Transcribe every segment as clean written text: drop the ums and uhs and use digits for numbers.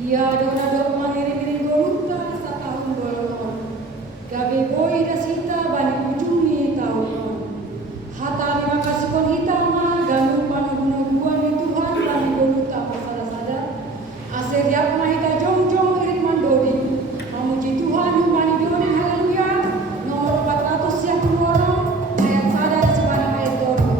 Ia dona mangiring-iring goluta sa tahun bolon. Gabi boy da sita bani ujungi tahun. Hata terima kasih kon hita ma galu panuguan ni Tuhan bani goluta pasada sada. Aser yak ma hita jong-jong iring mandori. Memuji Tuhan bani doni haleluya. Nomor 400 yang keluar ayat sada sebanyak ayat doro.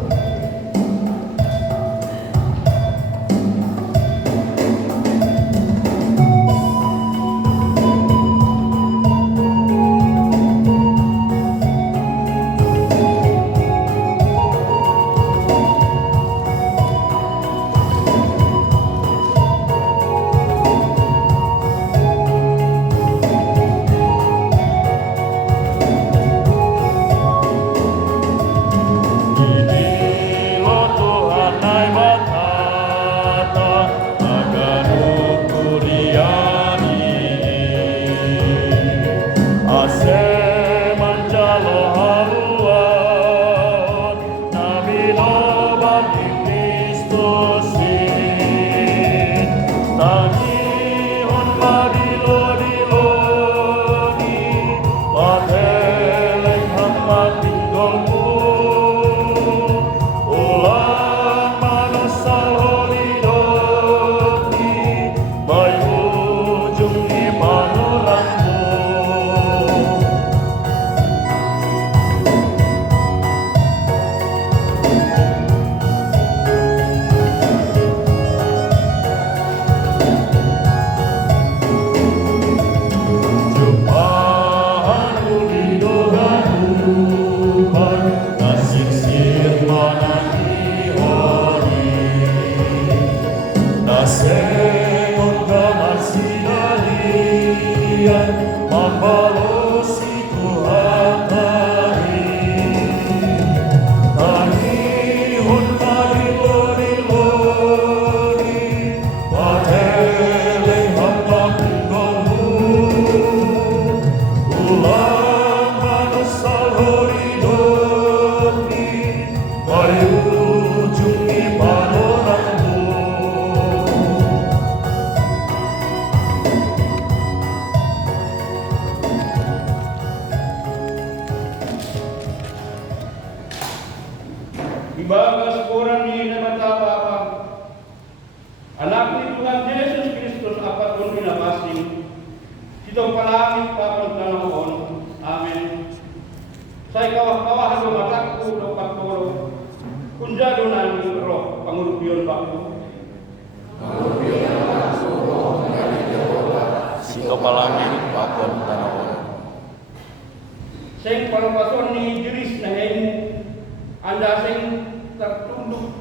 Ibagas orang ni na matapapang anak ni Tuhan Yesus Kristus apat pun pinapasing sitong palangit papang tanahon. Amen. Sa kawah-kawah lumatakko do pagturo kunjado na ni roh pangurupiyon bako. Sitong palangit papang tanahon. Sing palupason ni Diris na hemu anda sing tertunduk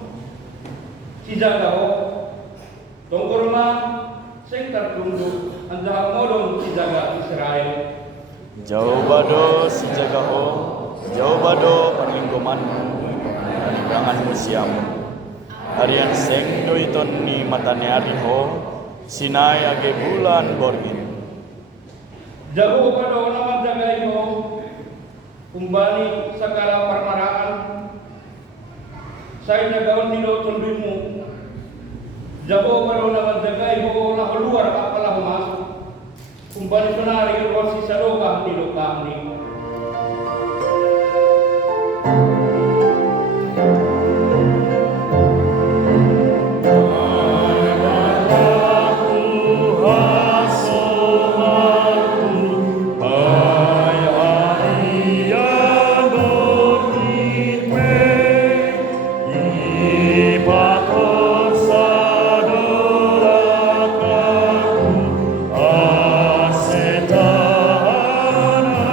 si jagao tongkorma sing tertunduk anda modong si jaga Israel Jauh bado si jagao, jauh bado panlingkumanmu, panimbangan musiamu. Harian seng doiton ni matane ariho, sinai age bulan borgin. jauh bado nama jaga imo kumbani segala permaraan saya jagawan nilo tundukmu jabo baru lawan jagai ho lah keluar apalah masuk kumbani sonari rosi sadoka nilo kami Asetana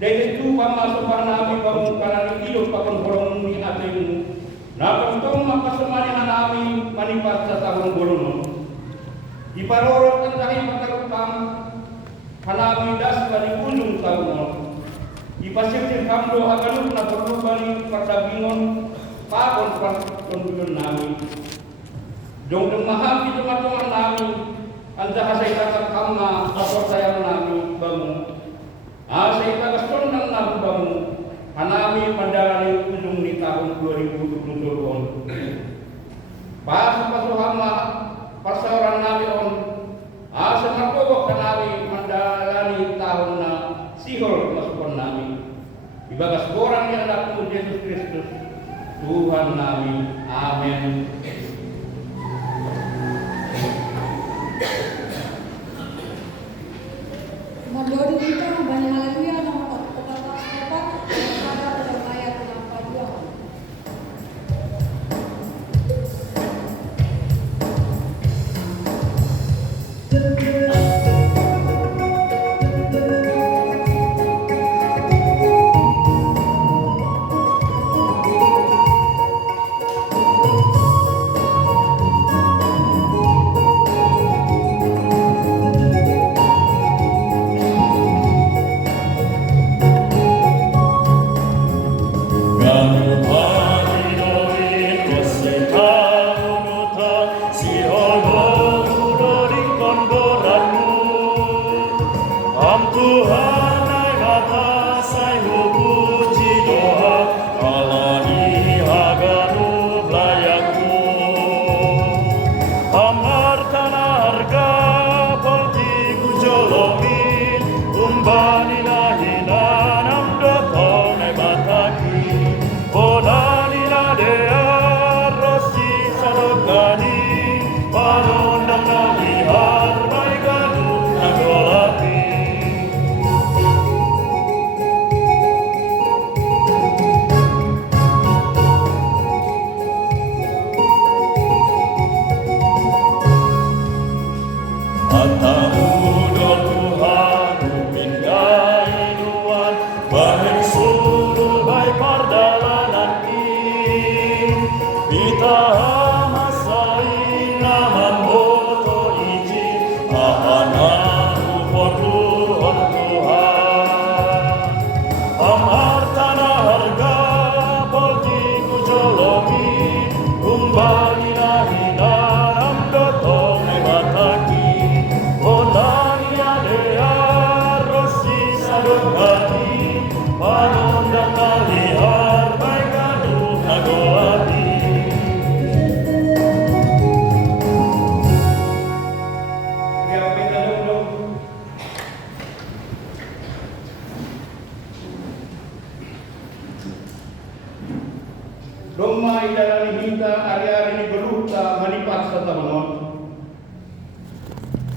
Dari itu pamasuk nabi bangun kalani hidup pakon bolong ni atemu. Nakon tong makasemani hanami manipat sa tahun bolono. Iparorot ang tahi patarupang hanami das bani ujung tahun. Ipasirtir kamdo haganut na perlubani pardabingon pakon pardabingon nami. Dong mahal itu matungan nami anda hasay tatak kama apor sayang nami bangun. Asay tagaston ng nami bangun. Hanami pandalani ujung ni tahun 2022. Pasok-pasok pasaran nami on. Asa nakobok hanami mandalani tahun na sihol masukon nami. Ibagas korang ni anakmu Yesus Kristus Tuhan nami. Amen. Mandori kita banyak haleluya nomor 44 pada ayat 42. Doma idalani hita ari-ari ni beruta manipas sa tamonon.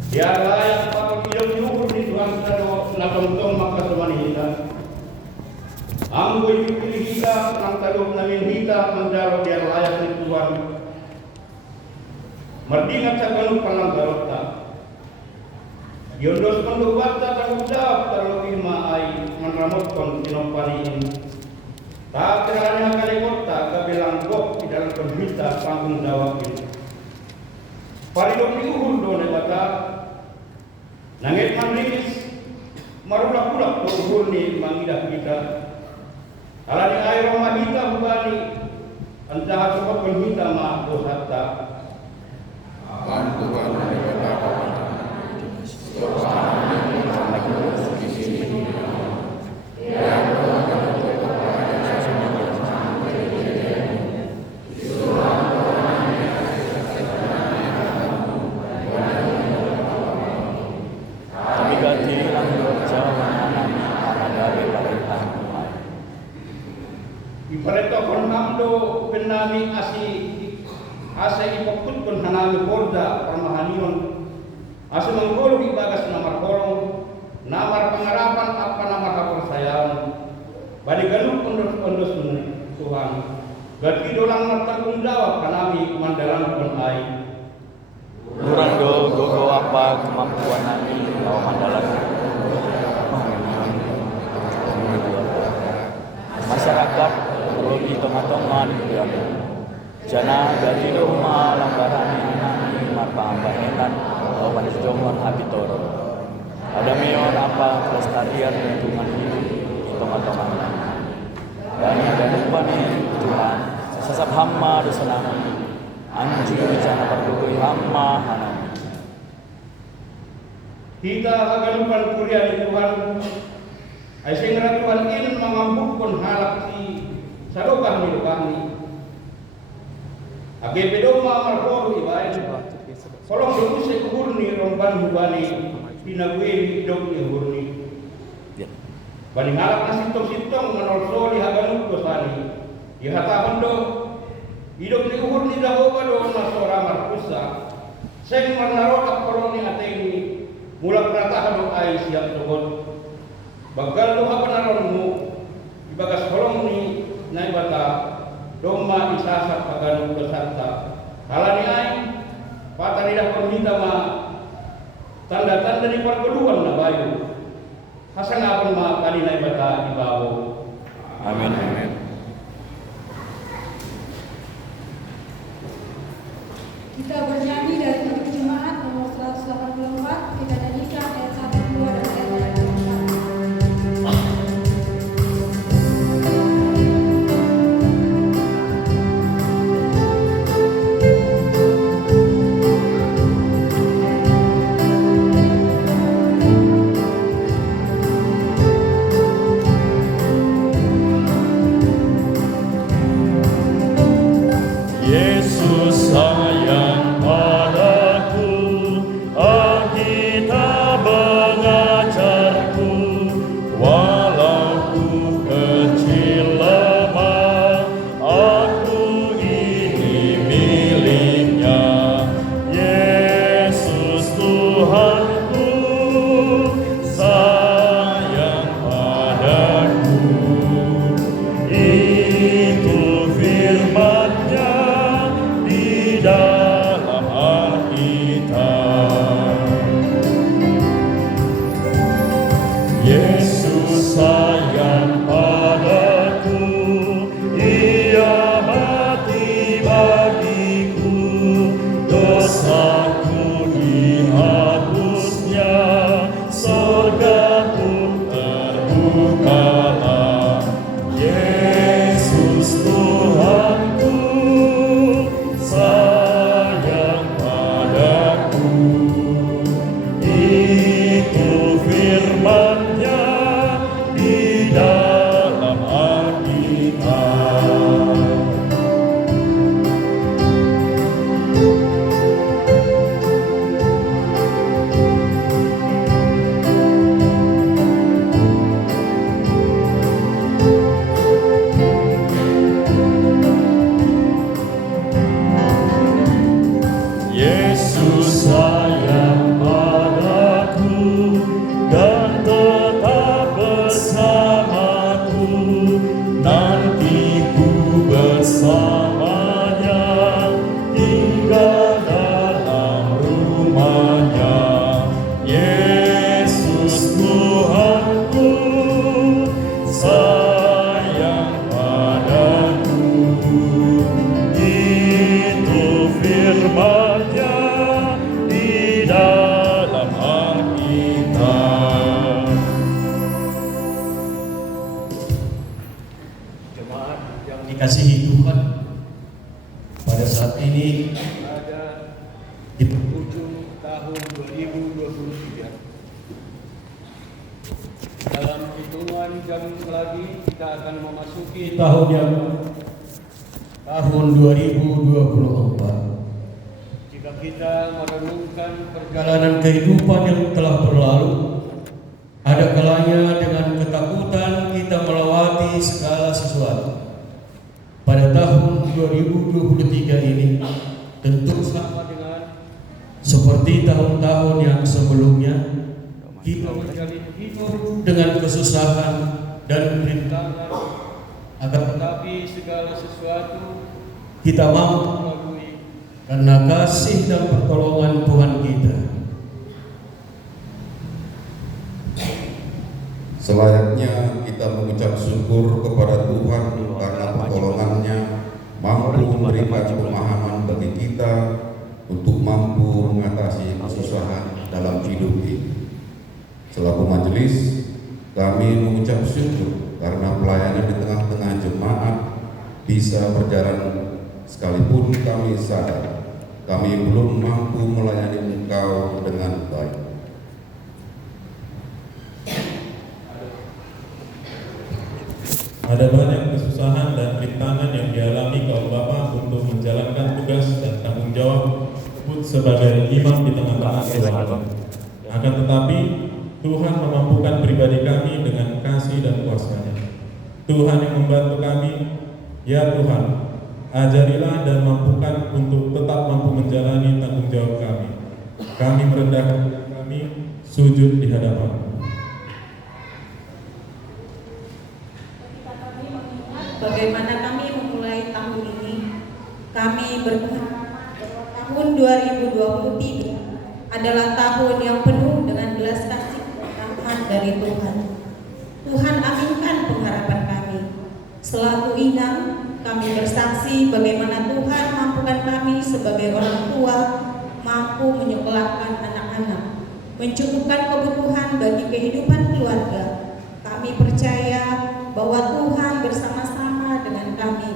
Ya layak pakon ilong ni Tuhan tado natongtong makasamani hita. Anggoy pipilih hita ng talog namin hita mandaro dia layak ni Tuhan. Mardingat sa ganun pananggarota. Yondos mandubata tagudap tarlogi maay manramot kon tinompaniin. Tak kerana kalikota kabilang kok di dalam penghita panggung dawakin. Paridok diuhur do bata nangit manringis marulak-ulak tuhur ni mangidah kita. Alani air mahita bubani antah sobat penghita ma dosatta. Aman Tuhan Ipareto kon hamdo penami asa ipokut kon hanami borda permahanion asa menggol bagas namar kolong namar pengarapan apa namar kepercayaan balik galuh ondos Tuhan gati dolang martanggung jawab kanami mandalan kon ai Durang gogo apa kemampuan nami kalau mandalan tengah-tengah ya. Jana jadi rumah langgaran ini marpa ambahenan wanis jomon habitoro. Ada meon apa kelestarian lingkungan hidup di tengah-tengah. Dan jangan lupa nih Tuhan, sesat hamba dosa nami. Anjing jana berdugui hamba hanami. Kita akan lupa kuliah di Tuhan. Sehingga Tuhan ingin mengampukan halak si sadokan hidup kami. Age pedoma marporu ibae. Kolong berusai kuhurni romban hubani pinague hidup ni hurni. Bani halak na sitong-sitong menolso di haganut kosani. Di hatapan do hidup ni hurni dahoga do nasora marpusa. Seng menarotak kolong ni ateni mulak ratahan do ai siap sogot. Bagal do hapanalonmu ibagas kolong ni naibata doma isasap paganu kesarta halani ai patani dah perminta ma tanda-tanda di perkeduan na bayu hasangapun ma kali naibata ibawo. Amin. Amin. Kita bernyanyi dari Mari Jemaat nomor 184, kita nyanyikan ayat 1, 2 dan ayat 4. Yesus sayang padaku, Alkitab mengajarku, walau ku kecil lemah, aku ini miliknya. Yesus Tuhanku, sayang padaku, itu firman-Nya di dalam Alkitab. Yesus sayang padaku, Ia mati bagiku, dosaku dihapusnya, surga pun terbukalah. Yesus Tuhanku, sayang padaku, itu firman-Nya di dalam Alkitab. Yesus sayang padaku dan tetap bersamaku, nanti ku bersamanya, tinggal dalam rumah-Nya. Yesus Tuhanku, sayang padaku, itu firman-Nya di dalam Alkitab. Jemaat yang dikasihi Tuhan, pada saat ini ada di penghujung tahun 2023. Dalam hitungan jam lagi kita akan memasuki tahun yang tahun 2024. Jika kita merenungkan perjalanan kehidupan yang telah berlalu, ada kalanya dengan ketakutan kita melewati segala sesuatu. Pada tahun 2023 ini tentu sama dengan seperti tahun-tahun yang sebelumnya, kita menjalani hidup dengan kesusahan dan rintangan, akan tetapi segala sesuatu kita mampu melalui karena kasih dan pertolongan Tuhan kita. Selayaknya kita mengucap syukur kepada Tuhan karena pertolongan-Nya memberikan pemahaman bagi kita untuk mampu mengatasi kesusahan dalam hidup ini. Selaku majelis, kami mengucap syukur karena pelayanan di tengah-tengah jemaat bisa berjalan sekalipun kami sadar kami belum mampu melayani Engkau dengan baik. Ada banyak kesusahan dan rintangan yang dialami kaum bapa untuk menjalankan tugas dan tanggung jawab sebagai imam di tengah-tengah keluarga. Akan tetapi, Tuhan memampukan pribadi kami dengan kasih dan kuasa-Nya. Tuhan yang membantu kami, ya Tuhan, ajarilah dan mampukan untuk tetap mampu menjalani tanggung jawab kami. Kami merendahkan diri kami, sujud di hadapan-Mu. Bagaimana kami memulai tahun ini, kami berharap tahun 2023 adalah tahun yang penuh dengan belas kasih rahmat dari Tuhan. Tuhan aminkan pengharapan kami. Selaku inang, kami bersaksi bagaimana Tuhan mampukan kami sebagai orang tua mampu menyekolahkan anak-anak, mencukupkan kebutuhan bagi kehidupan keluarga. Kami percaya bahwa Tuhan bersama-sama dengan kami.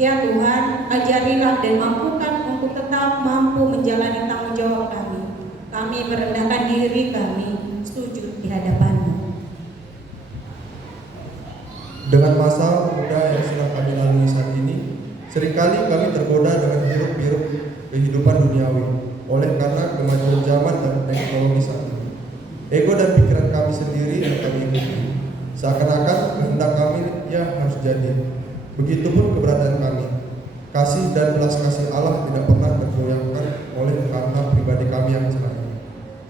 Ya Tuhan, ajarilah dan mampukan untuk tetap mampu menjalani tanggung jawab kami. Kami merendahkan diri kami, sujud di hadapan-Mu. Dengan masa muda yang sedang kami lalui saat ini, seringkali kami tergoda dengan hiruk-pikuk kehidupan duniawi oleh karena kemajuan zaman dan teknologi saat ini. Ego dan pikiran kami sendiri yang kami ikuti. Seakan-akan kehendak kami ya harus jadi. Begitupun keberadaan kami. Kasih dan belas kasih Allah tidak pernah tergoyahkan oleh karena pribadi kami yang celaka.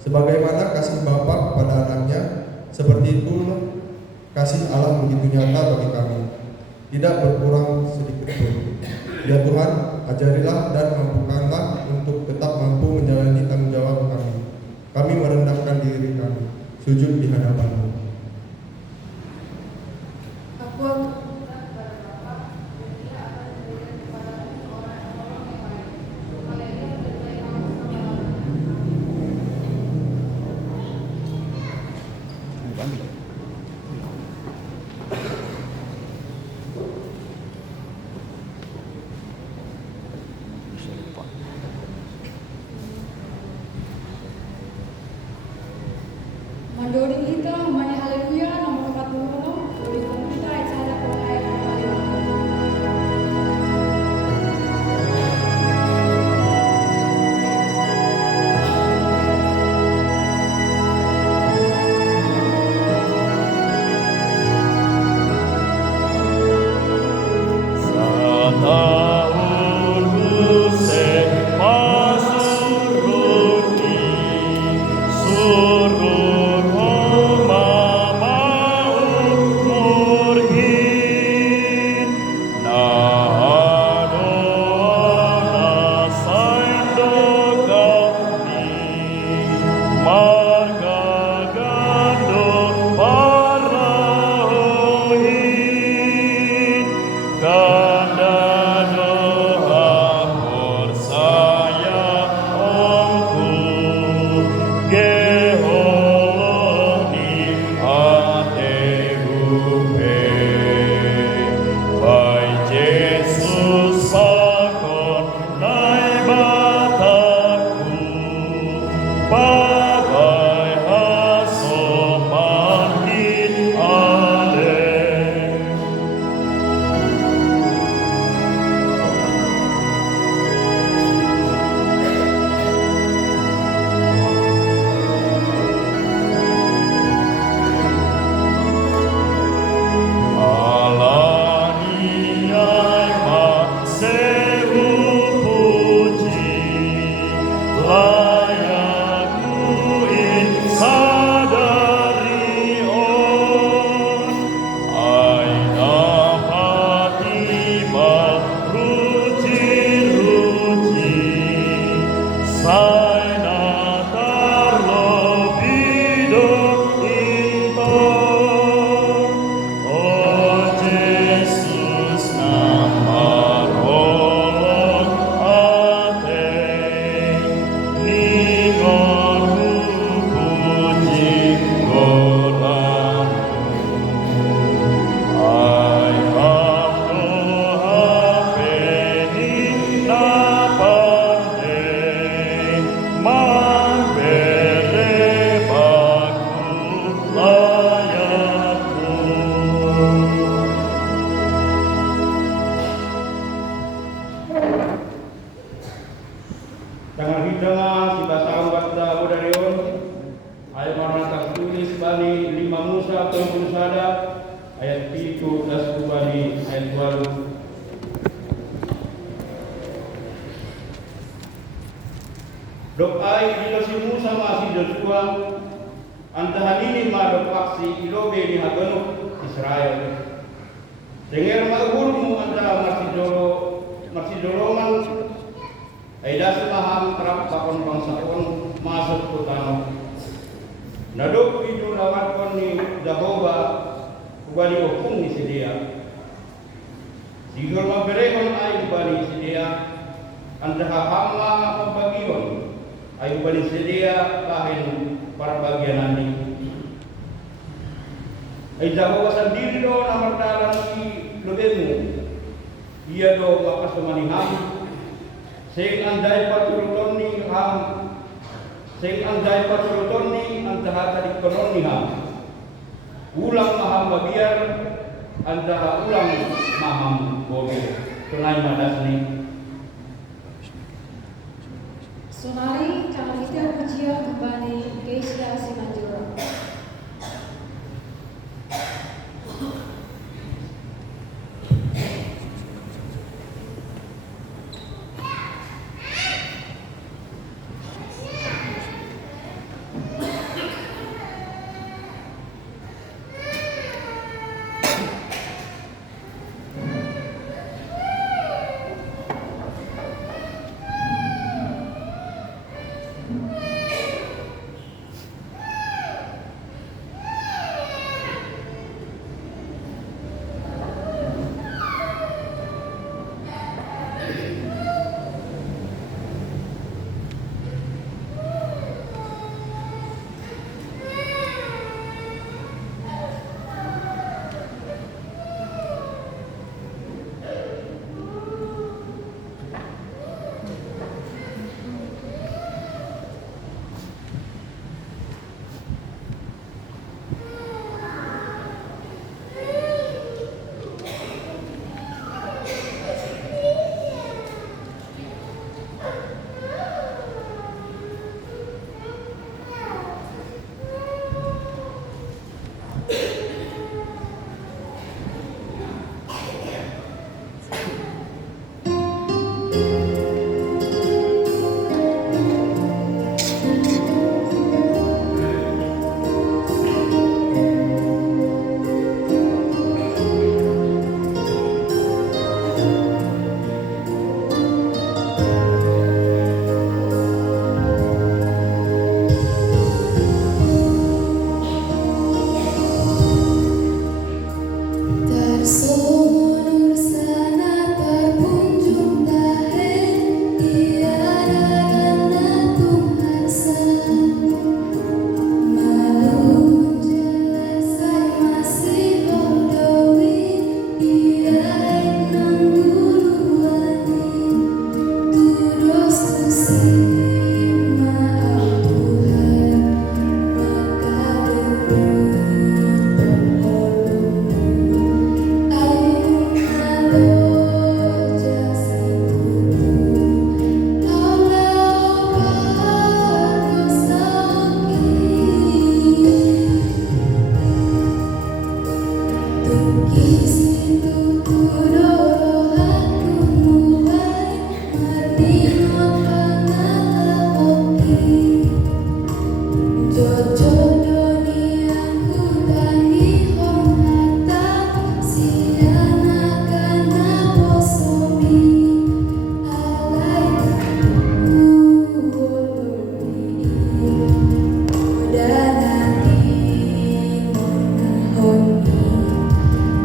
Sebagaimana kasih Bapa kepada anaknya, seperti itu kasih Allah begitu nyata bagi kami, tidak berkurang sedikit pun. Ya Tuhan, ajarilah dan mampukanlah untuk tetap mampu menjalani tanggung jawab kami. Kami merendahkan diri kami, sujud di hadapan-Mu. Mandori kita pada ayat 7 kembali ayat 8. Doai dilo si Musa masih Joshua antahan ini ma faksi ilobe ni haganuk Israel. Dengar magurmu antara masih joloman ay dasi maham terap kapon bangsaon masuk ke tanah. Nadok itu lawat kon ni Jehovah ubali opung ni sedia. Sigor maberekon ay ubali sedia antara hama pembagion ay ubali sedia kahin para bagian nanti. Ay Jehovah sendiri do nomor dalam si lebemu. Ia do lapas maniham. Sing andai paturuton ni ham. Sing andai paturuton ni antara tadi konon ni ham. Ulang maham bagian antara ulang maham bobe. Tunai madas ni. Sumari kami kita pujian kembali Keisha Simanjura.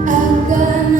Akan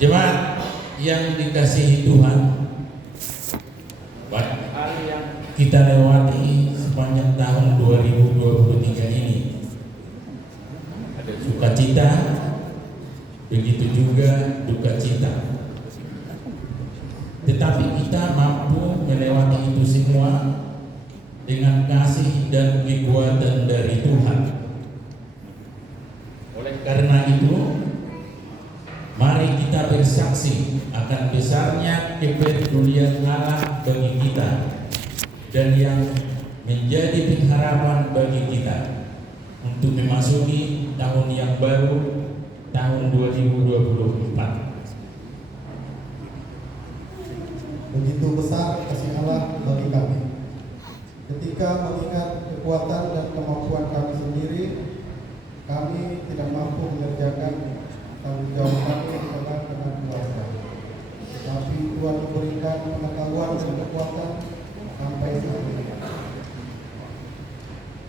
Jemaat yang dikasihi Tuhan, hal yang kita lewati sepanjang tahun 2023 ini ada sukacita, begitu juga duka cita. Tetapi kita mampu melewati itu semua dengan kasih dan kekuatan dari Tuhan. Oleh karena itu, mari kita bersaksi akan besarnya kepedulian Allah bagi kita dan yang menjadi pengharapan bagi kita untuk memasuki tahun yang baru, tahun 2024. Begitu besar kasih Allah bagi kami. Ketika mengingat kekuatan dan kemampuan kami sendiri, kami tidak mampu mengerjakan tanggung jawab kami dengan kuasa. Tapi Tuhan memberikan pengetahuan dan kekuatan sampai saat ini.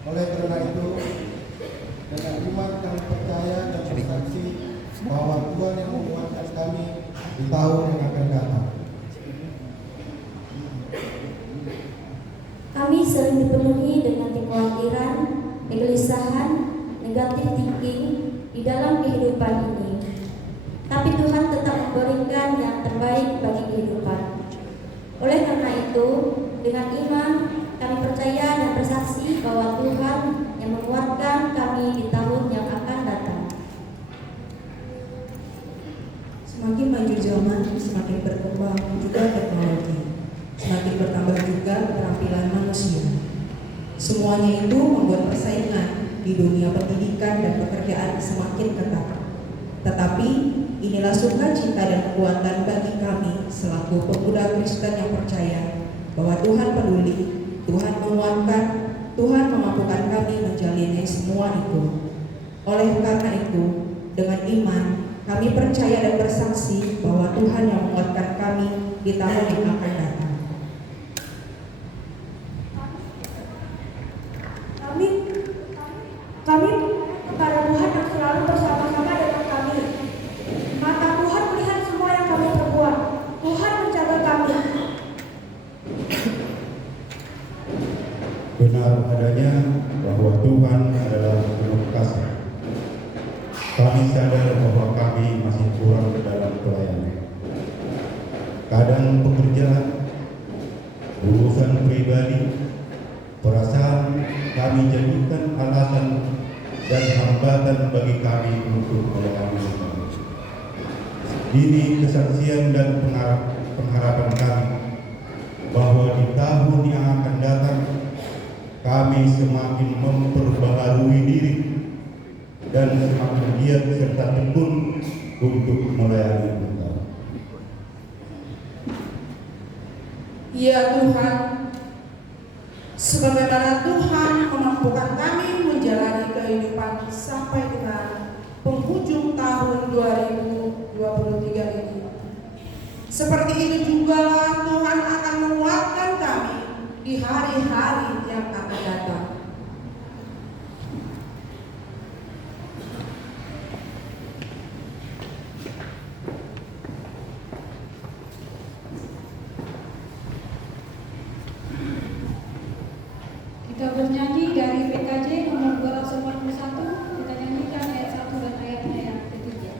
Oleh karena itu, dengan iman kami percaya dan bersaksi bahwa Tuhan yang menguatkan kami di tahun yang akan datang. Kami sering dipenuhi dengan kekhawatiran, kegelisahan, negatif thinking di dalam kehidupan ini. Tapi Tuhan tetap memberikan yang terbaik bagi kehidupan. Oleh karena itu, dengan iman kami percaya dan bersaksi bahwa Tuhan yang menguatkan kami di tahun yang akan datang. Semakin maju zaman, semakin berkembang juga teknologi. Semakin bertambah juga keterampilan manusia. Semuanya itu membuat persaingan di dunia pendidikan dan pekerjaan semakin ketat. Tetapi inilah sukacita dan kekuatan bagi kami selaku pemuda Kristen yang percaya bahwa Tuhan peduli, Tuhan menguatkan, Tuhan memampukan kami menjalani semua itu. Oleh karena itu, dengan iman kami percaya dan bersaksi bahwa Tuhan yang menguatkan kami di tahun yang akan datang. Kami kepada Tuhan yang selalu bersama-sama dengan kami. Mata Tuhan melihat semua yang kami perbuat. Tuhan menjaga kami. Benar adanya bahwa Tuhan adalah penuh kasih. Kami sadar bahwa kami masih kurang dalam pelayanan. Kadang pekerjaan, urusan pribadi, perasaan kami jadikan alasan dan hambatan bagi kami untuk melayani. Ini kesaksian dan pengharapan kami bahwa di tahun yang akan datang kami semakin memperbaharui diri dan semakin giat serta tekun untuk melayani Tuhan. Ya Tuhan, sebagaimana Tuhan memampukan kami menjalani kehidupan sampai dengan penghujung tahun 2023 ini. Seperti itu juga Tuhan akan menguatkan kami di hari-hari yang akan datang. Kita bernyanyi dari PKJ nomor 241, kita nyanyikan ayat 1 dan ayatnya yang ketiga.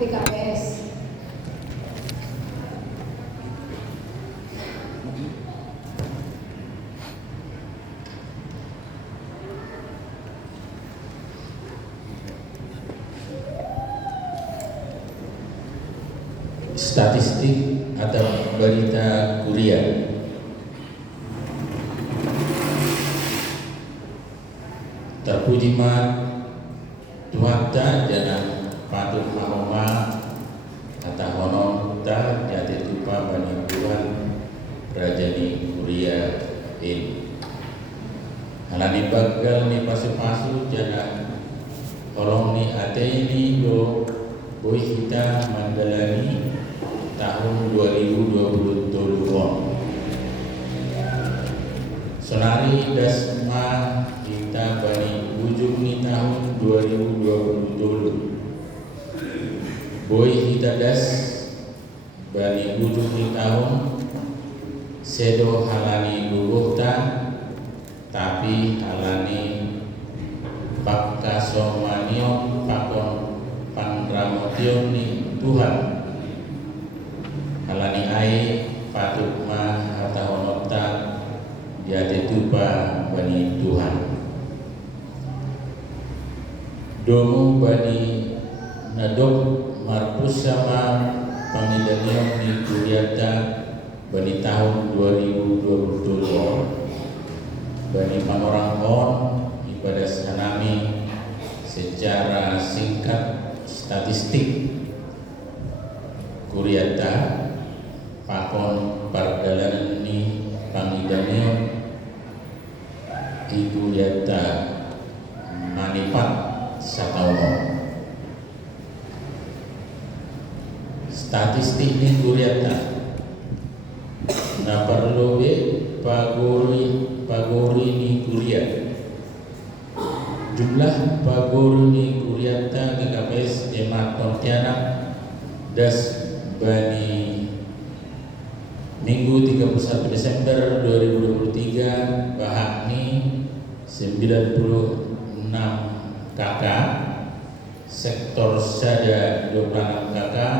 PKPS. Statistik atau berita kuliah. Terpuji Tuhan jangan patut mahoma kata hono ta jati tupa bani Tuhan rajani kuliah ini. Halani bagal ni pasu-pasu jana kolong ni ate ini do boy kita mandalani tahun 2020 sonari dasma kita bani ujung ni tahun 2020 boy kita das bani ujung ni tahun sedo halani guguhta tapi halani pakasomanion pakon pangramotion ni Tuhan halani ai patut ma harta honopta jati tupa bani Tuhan domu bani nadok marpus sama pangidanion ni kuliata bani tahun 2020 bani panorang on ibadah sanami secara singkat statistik kuriata pakon pardalanan ni pangidanion ibu yata manipat satauno statistik ni kuriata na perlu pagori ni kuliah jumlah pagori ni kuriata KKPS Jemaat Pontianak das bani Minggu 31 Desember 2023 bahak ni 96 kakak, sektor sada 26 kakak,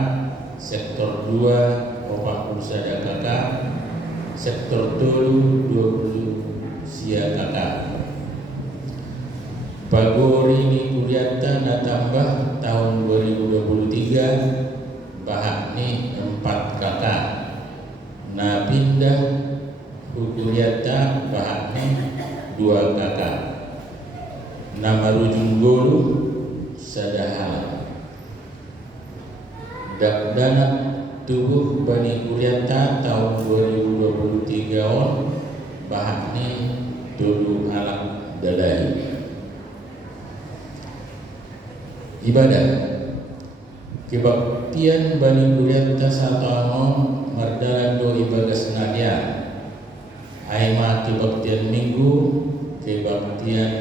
sektor 2 40 sada kakak, sektor 2 20 sia kakak. Pagori ni kuriata na tambah tahun 2023 bahak ni 4 kakak. Na pindah kuriata bahak ni 2 kakak. Nama rujung golu sadahal. Dana tubuh bani kuriata tahun 2023 on bahak ni dulu alam dadai. Ibadah kebaktian bani kuriata satu anon mardalan do ibadah senadia aima kebaktian minggu kebaktian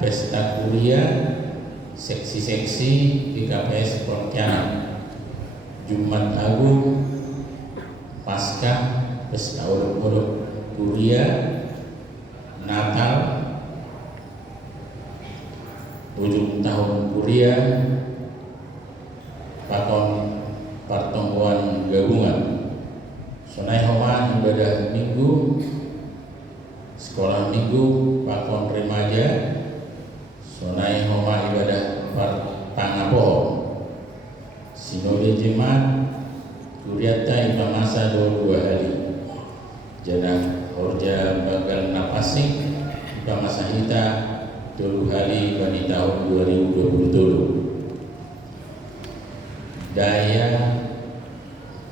pesta kuliah seksi-seksi PKPS Pontianak Jumat Agung Paskah pesta olok-olok kuliah Natal ujung tahun kuliah pakon pertemuan gabungan sonai homa ibadah minggu sekolah minggu pakon remaja sonai homa ibadah pangapo sinode jemaat kuriata iba masa 22 hari jana horja bakal napasik iba masa hita 2 hari bani tahun 2020 daya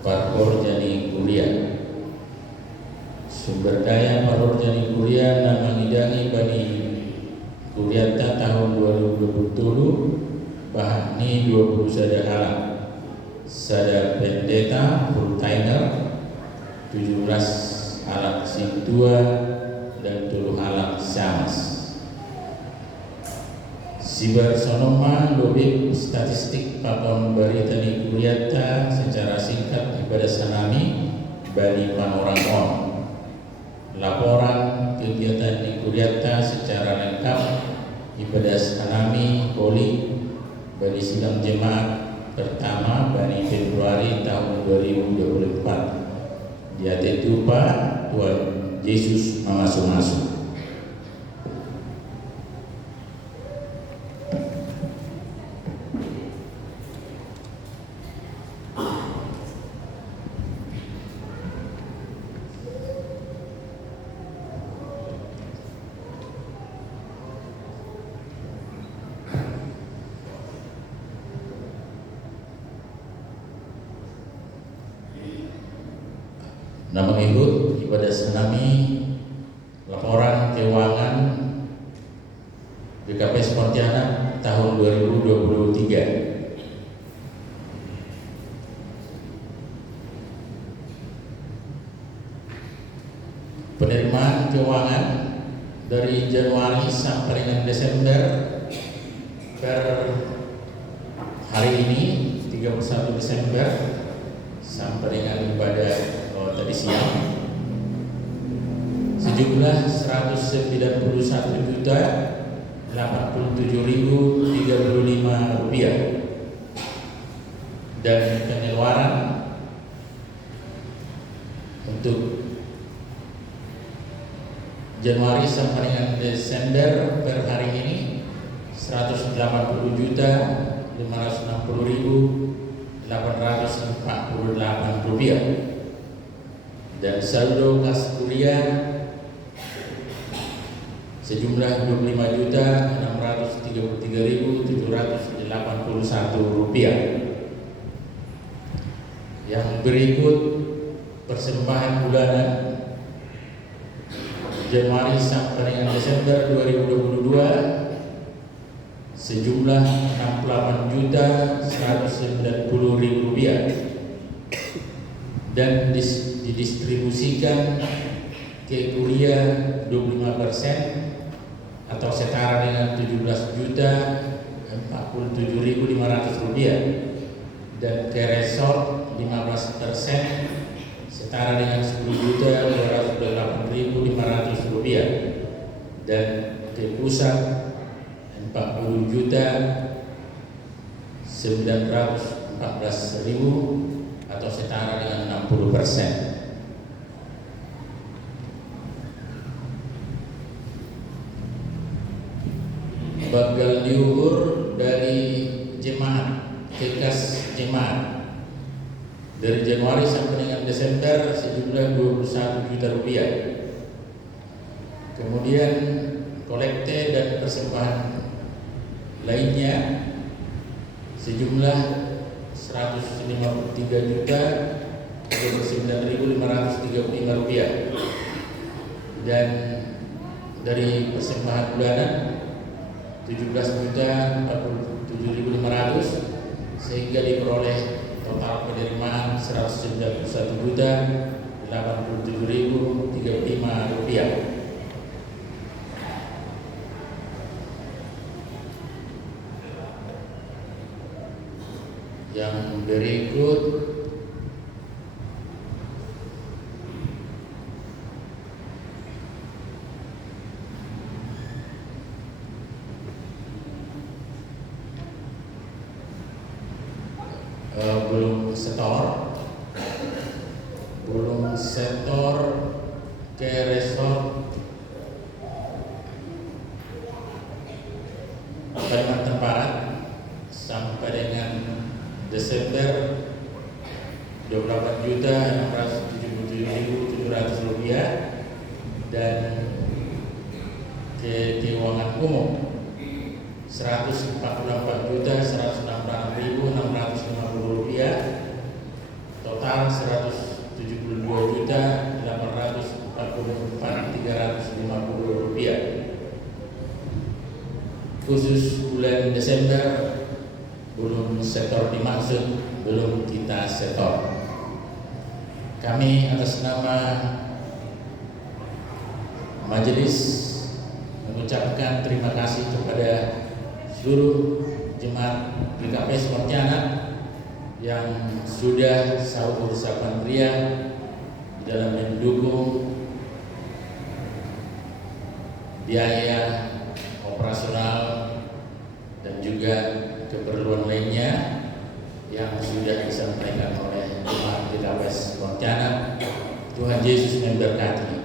parpor jani kuliah sumber daya parpor jani kuliah na mangidangi bani kuriata tahun 2020 bahak ni 20 sada alat sada pendeta full timer 17 alat sintua dan 10 alat syams. Sibar sonoma lobik statistik pakon berita ni kuriata secara singkat ibadah sanami bani panorang on. Laporan kegiatan ni kuriata secara lengkap ibadah sanami poli bani sidang jemaat pertama Bani Februari tahun 2024. Dia tetupa Tuhan Yesus masuk-masuk. Nama mengikut ibadah tsunami laporan keuangan BKPS Pontianak tahun 2023. Penerimaan keuangan dari Januari sampai dengan Desember per hari ini 31 Desember sampai dengan ibadah tadi siang sejumlah 191.087.035 rupiah, dan pengeluaran untuk Januari sampai dengan Desember per hari ini 180.560.848 rupiah, dan saldo kas kuliah sejumlah 25.633.781 rupiah. Yang berikut persembahan bulanan Januari sampai dengan Desember 2022 sejumlah 68.190.000 rupiah, dan didistribusikan ke kuliah 25% atau setara dengan 17.047.500 rupiah, dan ke resort 15% setara dengan 10.208.500 rupiah, dan ke pusat 40.914.000 atau setara dengan 60%. Bagal diukur dari jemaat kekas jemaat dari Januari sampai dengan Desember sejumlah 21 juta rupiah. Kemudian kolekte dan persembahan lainnya sejumlah 153.039.535 rupiah, dan dari persembahan bulanan 17.047.500 sehingga diperoleh total penerimaan 191.087.035 rupiah. Yang berikut belum setor ke resort Kalimantan Barat sampai dengan Desember 28.677.700 rupiah, dan ke keuangan umum 144.166.650 rupiah, total 172.844.350 rupiah. Khusus bulan Desember belum setor dimaksud, belum kita setor. Kami atas nama majelis mengucapkan terima kasih kepada seluruh jemaat BKPS Pontianak yang sudah sahur bersama ria dalam mendukung biaya operasional dan juga keperluan lainnya yang memberkati.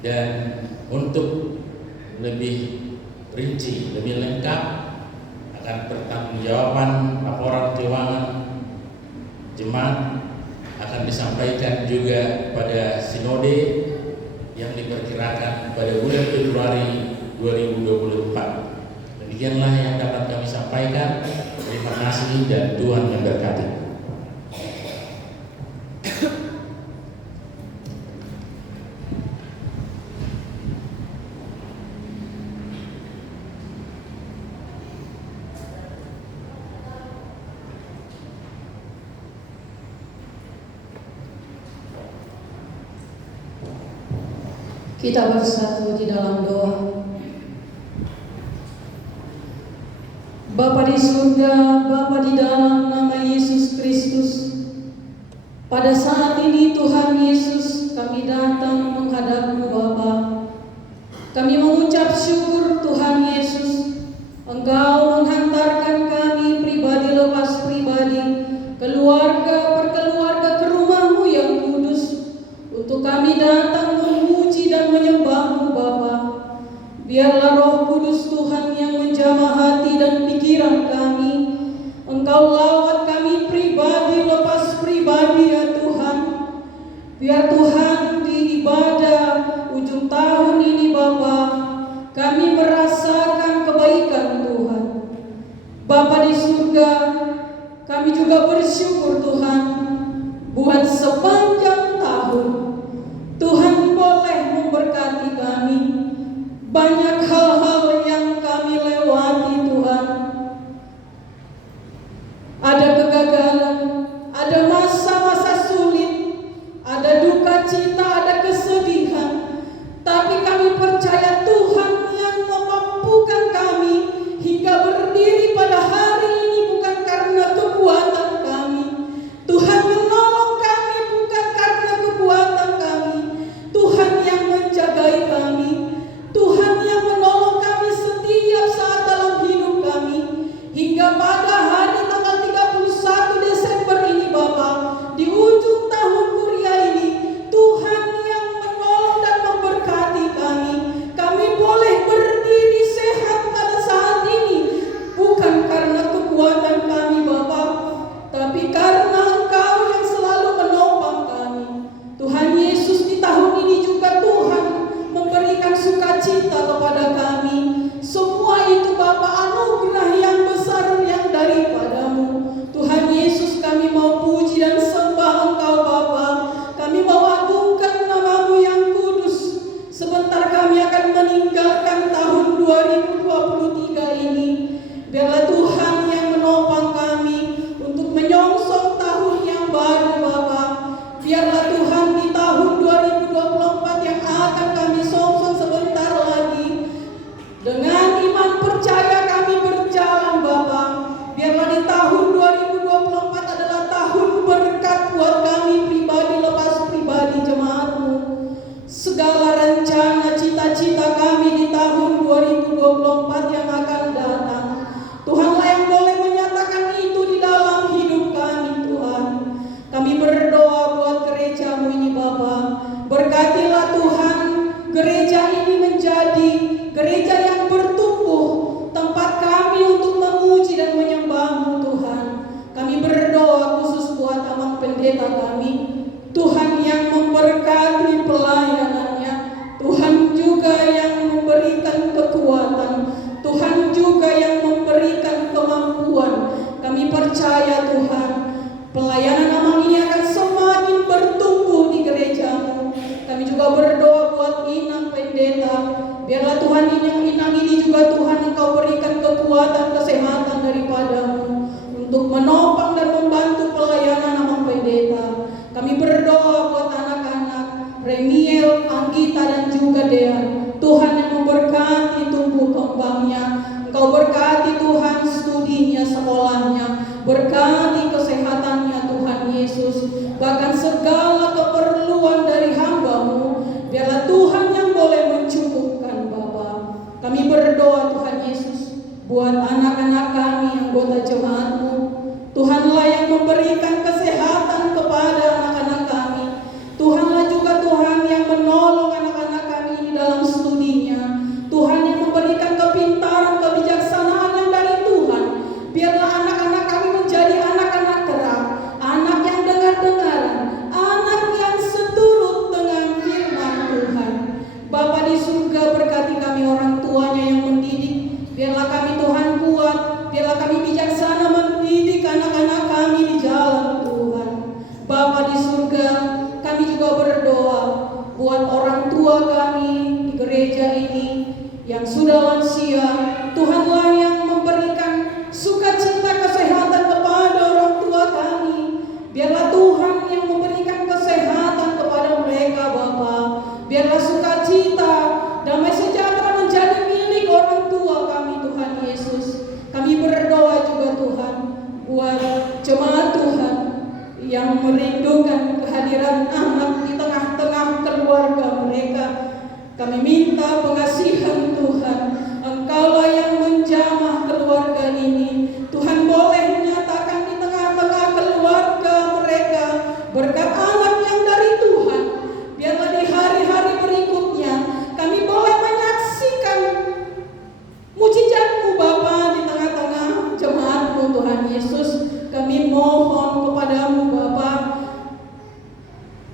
Dan untuk lebih rinci, lebih lengkap akan pertanggungjawaban laporan keuangan jemaat akan disampaikan juga pada sinode yang diperkirakan pada bulan Februari 2024. Demikianlah yang dapat kami sampaikan. Terima kasih dan Tuhan memberkati. Kita bersatu di dalam doa. Bapa di surga, Bapa di dalam nama Yesus Kristus, pada saat ini Tuhan Yesus kami datang menghadap-Mu Bapa. Kami mengucap syukur Tuhan Yesus, Engkau menghantarkan kami pribadi lepas pribadi, keluarga per keluarga ke rumah-Mu yang kudus, untuk kami datang memuji dan menyembah-Mu Bapa. Biarlah Roh Kudus Tuhan yang menjamah hati dan pikiran kami. Engkau lawat kami pribadi lepas pribadi ya Tuhan. Biar Tuhan di ibadah ujung tahun ini Bapa, kami merasakan kebaikan Tuhan. Bapa di surga, kami juga bersyukur Tuhan buat sepanjang tahun Tuhan boleh memberkati kami. Banyak hal-hal yang kami lewati Tuhan. Ada kegagalan, ada masa-masa sulit, ada duka cita, ada kesedihan. Tapi kami percaya Tuhan yang memampukan kami hingga berdiri pada hari ini bukan karena kekuatan kami. Tuhan menolong kami bukan karena kekuatan kami. Tuhan yang menjagai kami. Tuhan yang menolong kami setiap saat dalam hidup kami. Hingga pada hari tanggal 31 Desember ini Bapa, di ujung tahun kuliah ini, Tuhan yang menolong dan memberkati kami. Kami boleh berdiri sehat pada saat ini, bukan karena kekuatan kami Bapa, tapi karena Engkau yang selalu menopang kami. Tuhan Yesus, di tahun ini juga Tuhan memberikan sukacita kepada kami. Semua itu Bapa anugerah yang besar yang daripada-Mu. Tuhan Yesus, kami mau puji dan sembah Engkau Bapa. Kami mau agungkan nama-Mu yang kudus. Sebentar kami akan meninggalkan tahun 2023 ini. Biarlah Tuhan yang menopang kami untuk menyongsong tahun yang baru Bapa. Biarlah Tuhan di tahun 2024 yang akan kami songsong sebentar lagi, dengan iman percaya kami berjalan Bapa. Biarlah di tahun 2024 adalah tahun berkat buat kami pribadi lepas pribadi jemaat-Mu. Segala rencana cita-cita kami di tahun 2024 yang akan datang, Tuhanlah yang boleh menyatakan itu di dalam hidup kami Tuhan. Kami berdoa buat gereja-Mu ini Bapa. Berkatilah Tuhan gereja ini menjadi gereja yang bertumbuh, tempat kami untuk memuji dan menyembah-Mu Tuhan. Kami berdoa khusus buat Amang Pendeta kami, Tuhan yang memberkati pelayanannya, Tuhan juga yang memberikan kekuatan, Tuhan juga yang memberikan kemampuan. Kami percaya Tuhan, pelayanan Amang ini akan semakin bertumbuh di gereja-Mu. Kami juga berdoa buat Inang Pendeta. Biarlah Tuhan Inang ini juga Tuhan Engkau berikan kekuatan, kesehatan daripada-Mu untuk menopang dan membantu pelayanan Amang Pendeta. Kami berdoa buat anak-anak Remiel, Anggita dan juga Dean. Tuhan yang memberkati tumbuh kembangnya. Engkau berkati Tuhan studinya, sekolahnya. Berkati kesehatannya Tuhan Yesus. Bahkan segala keperluan dari hamba-Mu, biarlah Tuhan yang boleh mencukupkan Bapa. Kami berdoa Tuhan Yesus buat anak-anak kami, anggota jemaat-Mu. Tuhanlah yang memberikan kesehatan kepada anak-anak kami. Tuhanlah juga Tuhan yang yang merindukan kehadiran anak di tengah-tengah keluarga mereka. Kami minta pengasihan Tuhan, Engkaulah yang menjamah keluarga ini. Tuhan boleh menyatakan di tengah-tengah keluarga mereka berkat anak yang dari Tuhan. Biarlah di hari-hari berikutnya kami boleh menyaksikan mujizat-Mu Bapa di tengah-tengah jemaat-Mu Tuhan Yesus. Kami mohon kepadamu Bapa,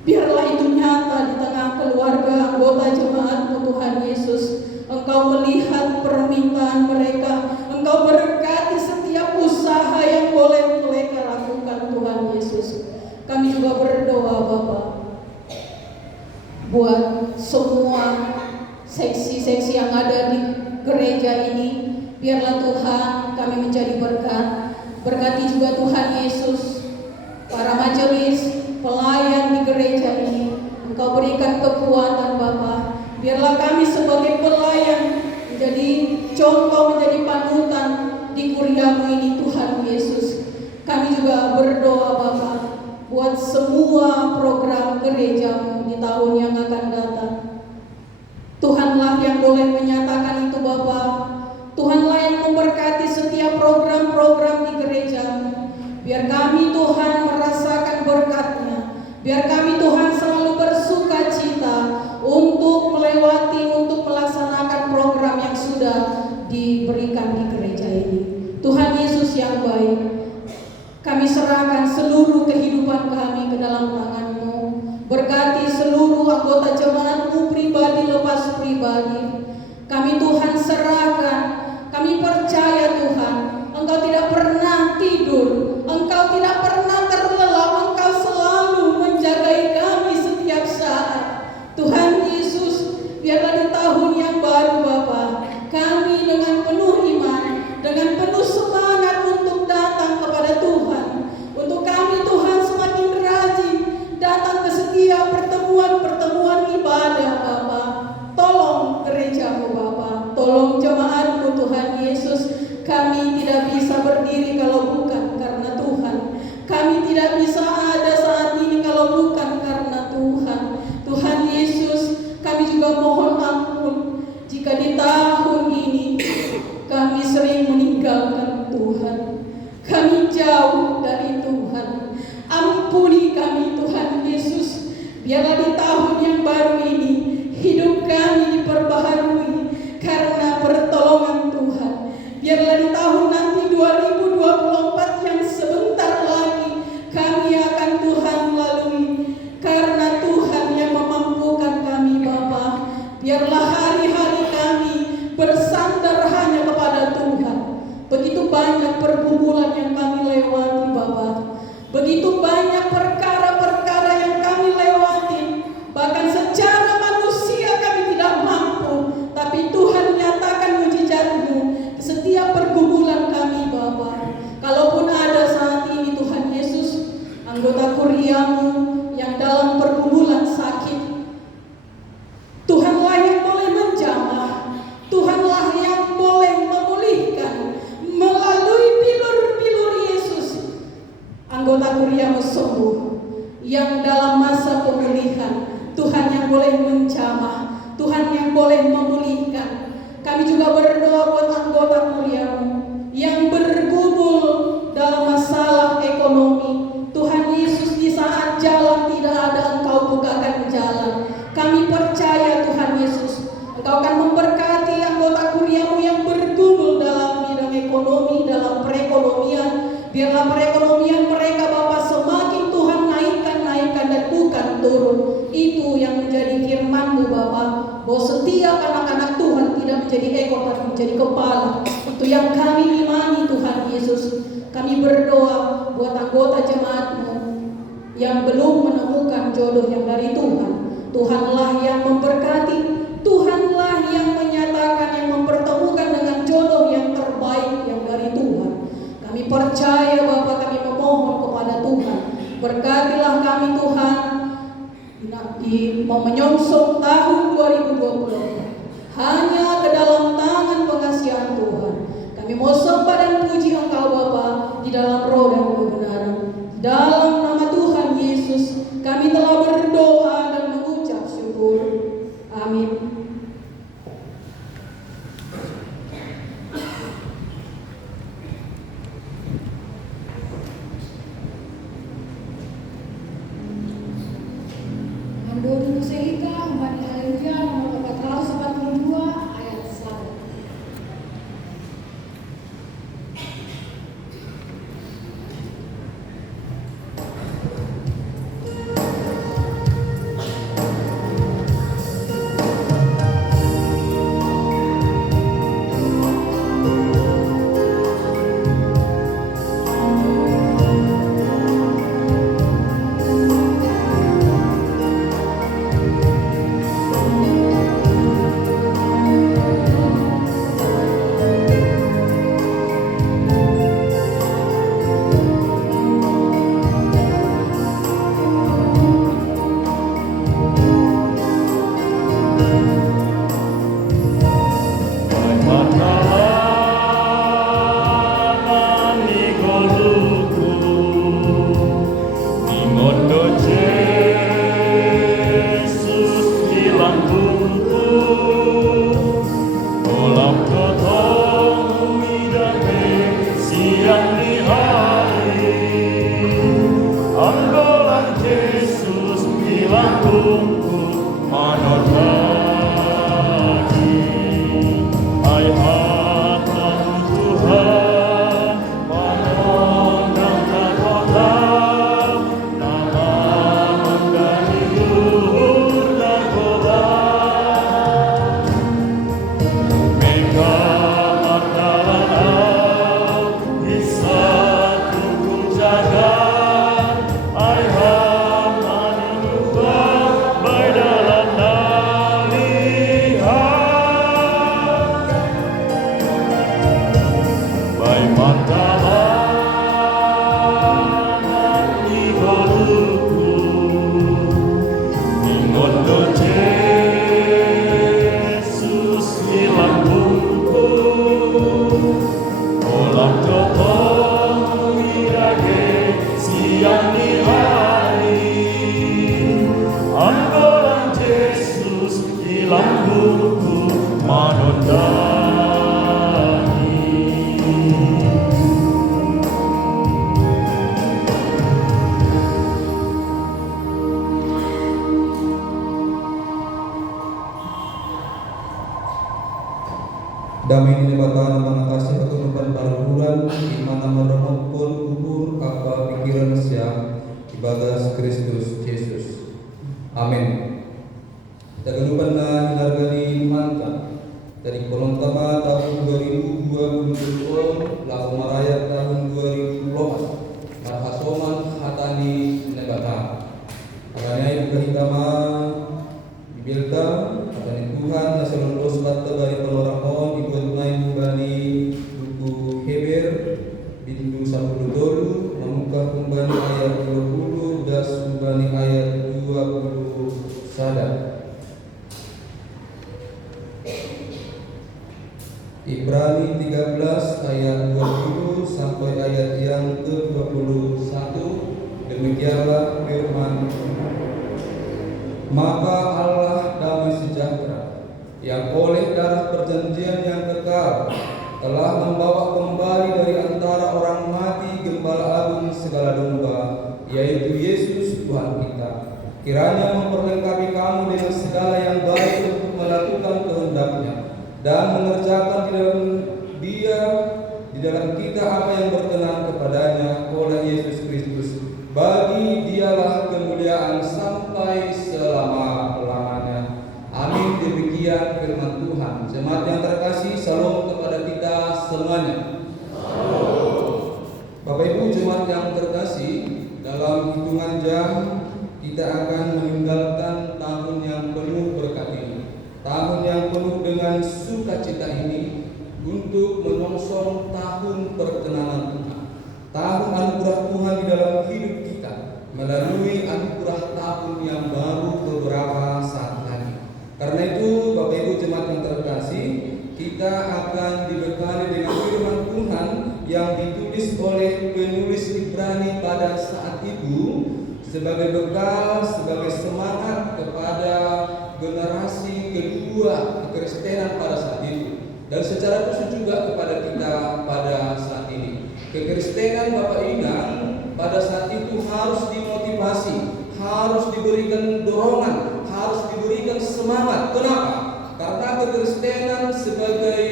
biarlah itu nyata di tengah keluarga anggota jemaat-Mu Tuhan Yesus. Engkau melihat permintaan mereka, Engkau berkati setiap usaha yang boleh mereka lakukan Tuhan Yesus. Kami juga berdoa Bapa, buat semua seksi-seksi yang ada di gereja ini, biarlah Tuhan kami menjadi berkat. Berkati juga Tuhan Yesus para majelis, pelayan di gereja ini. Engkau berikan kekuatan Bapa. Biarlah kami sebagai pelayan menjadi contoh, menjadi panutan di kuriamu ini Tuhan Yesus. Kami juga berdoa Bapa buat semua program gerejamu di tahun yang akan datang. Tuhanlah yang boleh menyatakan itu Bapa. Tuhanlah yang memberkati setiap program-program di gerejamu. Biar kami Tuhan merasakan berkatnya. Biar kami Tuhan selalu bersuka cita untuk melewati, untuk melaksanakan program yang sudah diberikan di gereja ini. Tuhan Yesus yang baik, kami serahkan seluruh kehidupan kami ke dalam tangan-Mu. Berkati seluruh anggota jemaat-Mu pribadi lepas pribadi. Kami Tuhan serahkan, kami percaya Tuhan, Engkau tidak pernah tidur, Engkau tidak pernah terlelap, Engkau selalu menjagai kami setiap saat. Tuhan Yesus, biarlah di tahun yang baru Bapa, kami dengan penuh iman, dengan penuh semangat untuk datang kepada Tuhan. Untuk kami Tuhan semakin rajin datang ke setiap pertemuan-pertemuan ibadah Bapa. Tolong gereja-Mu Bapa, tolong jemaat-Mu Tuhan Yesus. Kami tidak bisa berdiri kalau bukan karena Tuhan. Kami tidak bisa ada saat ini kalau bukan karena Tuhan. Tuhan Yesus, kami juga mohon ampun jika di tahun ini kami sering meninggalkan Tuhan. Kami jauh dari Tuhan. Ampuni kami Tuhan Yesus. Biarlah di tahun yang baru ini hidup kami diperbaharui karena pertolongan Tuhan. Biarlah di tahun nanti 2024 yang sebentar lagi kami akan Tuhan lalui karena Tuhan yang memampukan kami Bapa. Biarlah hari-hari kami bersandar hanya kepada Tuhan. Begitu banyak pergumulan yang kami lewati Bapa. Begitu banyak perkara-perkara yang kami lewati. Bahkan secara manusia kami tidak mampu. Tapi Tuhan nyatakan mujizat-Mu setiap pergumulan kami Bapa. Kalaupun ada saat ini Tuhan Yesus, anggota kuriamu yang dalam pergumulan sakit, Tuhanlah yang boleh menjamah, Tuhanlah yang boleh memulihkan melalui bilur-bilur Yesus. Anggota kuriamu sembuh, yang dalam masa pemulihan, Tuhan yang boleh menjamah, Tuhan yang boleh memulihkan. Kami juga berdoa buat anggota kuriamu yang bergumul dalam masalah ekonomi. Tuhan Yesus, di saat jalan tidak ada, Engkau bukakan jalan. Kami percaya Tuhan Yesus, Engkau akan memberkati anggota kuriamu yang bergumul dalam bidang ekonomi, dalam perekonomian. Biarlah perekonomian mereka Bapa semakin Tuhan naikkan dan bukan turun. Itu yang menjadi firman-Mu Bapa, bahwa setiap anak-anak Tuhan tidak menjadi ekor tapi menjadi kepala. Itu yang kami imani Tuhan Yesus. Kami berdoa buat anggota jemaat-Mu yang belum menemukan jodoh yang dari Tuhan. Tuhanlah yang memberkati, Tuhanlah yang menyatakan, yang mempertemukan dengan jodoh yang terbaik yang dari Tuhan. Kami percaya Bapa, kami memohon kepada Tuhan, berkatilah kami Tuhan mau menyongsong tahun 2020 hanya ke dalam tangan pengasihan Tuhan. Kami mau sembah dan puji Engkau Bapa di dalam roh dan kebenaran, dalam nama Tuhan Doru Sehika Umat Haleluya nomor 442 ayat 1. Damai ini Bapa mengatasi keturunan baruran di mana meremuk pun kubur apa pikiran siang ibadah Kristus Yesus. Amin. Kita kedupan na hinargani manta dari kolom tama tahun 2020 laku marayat tahun 2012 marhasoman hatani nebata. Karena ibu kahitama Bilta dan Tuhan nasional losbat tabari pelorakon ibuat naik kembali buku Heber bintu 10 dolu membuka kembali ayat 20 das kembali ayat 20 sadar. Ibrani 13 ayat 20 sampai ayat yang ke-21. Demikianlah firman. Maka Allah damai sejahtera yang oleh darah perjanjian yang kekal telah membawa kembali dari antara orang mati Gembala Agung segala domba, yaitu Yesus Tuhan kita. Kiranya memperlengkapi kamu dengan segala yang baik untuk melakukan kehendak-Nya dan mengerjakan di dalam kita apa yang berkenan kepadanya oleh Yesus Kristus. Bagi Dialah kemuliaan sampai selama-lamanya. Amin. Demikian firman Tuhan. Jemaat yang terkasih, salam kepada kita semuanya. Bapak Ibu jemaat yang terkasih, dalam hitungan jam kita akan meninggalkan tahun yang penuh berkat ini, tahun yang penuh dengan sukacita ini, untuk menyongsong tahun perkenanan Tuhan, tahun anugerah Tuhan di dalam hidup kita melalui anugerah tahun yang baru beberapa saat lagi. Karena itu Bapak Ibu jemaat yang terkasih, kita akan dibekali dengan firman Tuhan yang ditulis oleh penulis Ibrani pada saat itu sebagai bekal, sebagai semangat kepada generasi kedua kekristenan pada saat itu, dan secara khusus juga kepada kita pada saat ini. Kekristenan Bapak Inang pada saat itu harus dimotivasi, harus diberikan dorongan, harus diberikan semangat. Kenapa? Karena kekristenan sebagai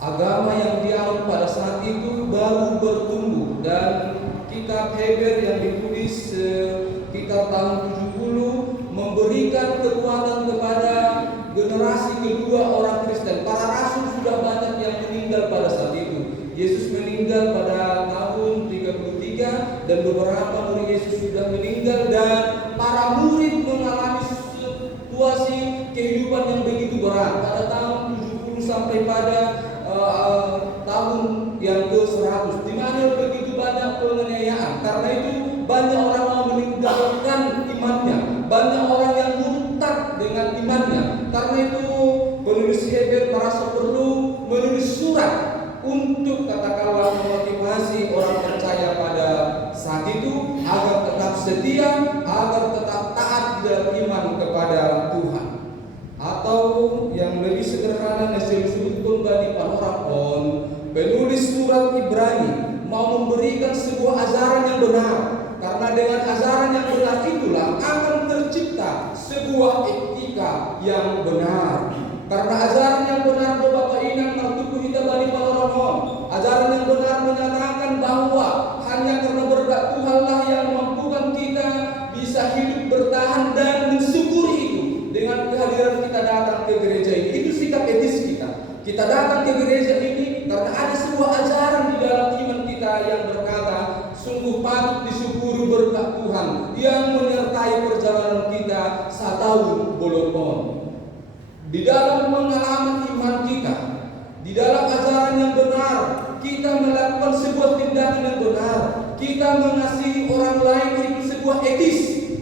agama yang dianut pada saat itu baru bertumbuh, dan kitab Heber yang ditulis sekitar tahun 70 memberikan kekuatan kepada generasi kedua orang Kristen. Para rasul sudah banyak yang meninggal pada saat itu. Yesus meninggal pada tahun 33 dan beberapa murid Yesus sudah meninggal, dan para murid mengalami situasi kehidupan yang begitu berat pada tahun 70 sampai pada tahun yang ke-100, di mana begitu banyak penganiayaan. Karena itu banyak orang yang meninggalkan imannya, banyak orang yang murtad dengan imannya. Karena itu penulis Heber merasa perlu menulis surat untuk katakanlah memotivasi orang percaya pada saat itu agar tetap setia, agar tetap taat dalam iman kepada Tuhan. Atau yang lebih sederhana saya disebutkan tadi Panorakon, penulis surat Ibrani mau memberikan sebuah ajaran yang benar, karena dengan ajaran yang benar itulah akan tercipta sebuah etika yang benar. Karena ajaran yang benar Bapak Inang Martuku kita bani Panorakon, ajaran yang benar menyatakan bahwa hanya karena berkat Tuhanlah yang memampukan kita bisa hidup bertahan dan mensyukuri itu. Dengan kehadiran kita datang ke gereja ini, itu sikap etis kita. Kita datang ke gereja ini karena ada sebuah ajaran di dalam iman kita yang berkata, sungguh patut disyukuri berkat Tuhan yang menyertai perjalanan kita setahun bolong. Di dalam pengalaman iman kita, di dalam ajaran yang benar, kita melakukan sebuah tindakan yang benar. Kita mengasihi orang lain itu sebuah etis,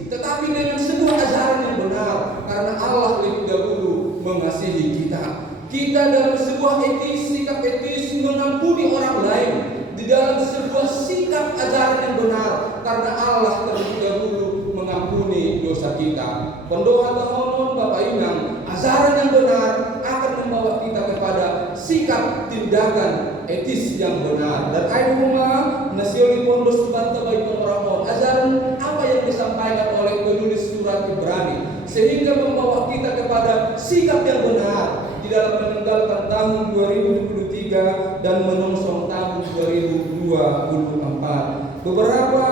tetapi dengan sebuah ajaran yang benar, karena Allah lebih dahulu mengasihi kita. Kita dalam sebuah etis, sikap etis mengampuni orang lain di dalam sebuah sikap ajaran yang benar, karena Allah terlebih dahulu mengampuni dosa kita. Pendoa tahun Bapak Inang, ajaran yang benar akan membawa kita kepada sikap tindakan etis yang benar. Dan ayat rumah nasioli pondos banta baik Panorakon, ajaran apa yang disampaikan oleh penulis surat Ibrani sehingga membawa kita kepada sikap yang benar di dalam meninggalkan tahun 2023 dan menyongsong tahun 2024. Beberapa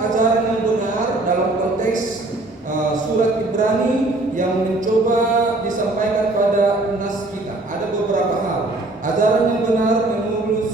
ajaran yang benar dalam konteks surat Ibrani yang mencoba disampaikan pada nas kita. Ada beberapa hal. Ajaran yang benar menurut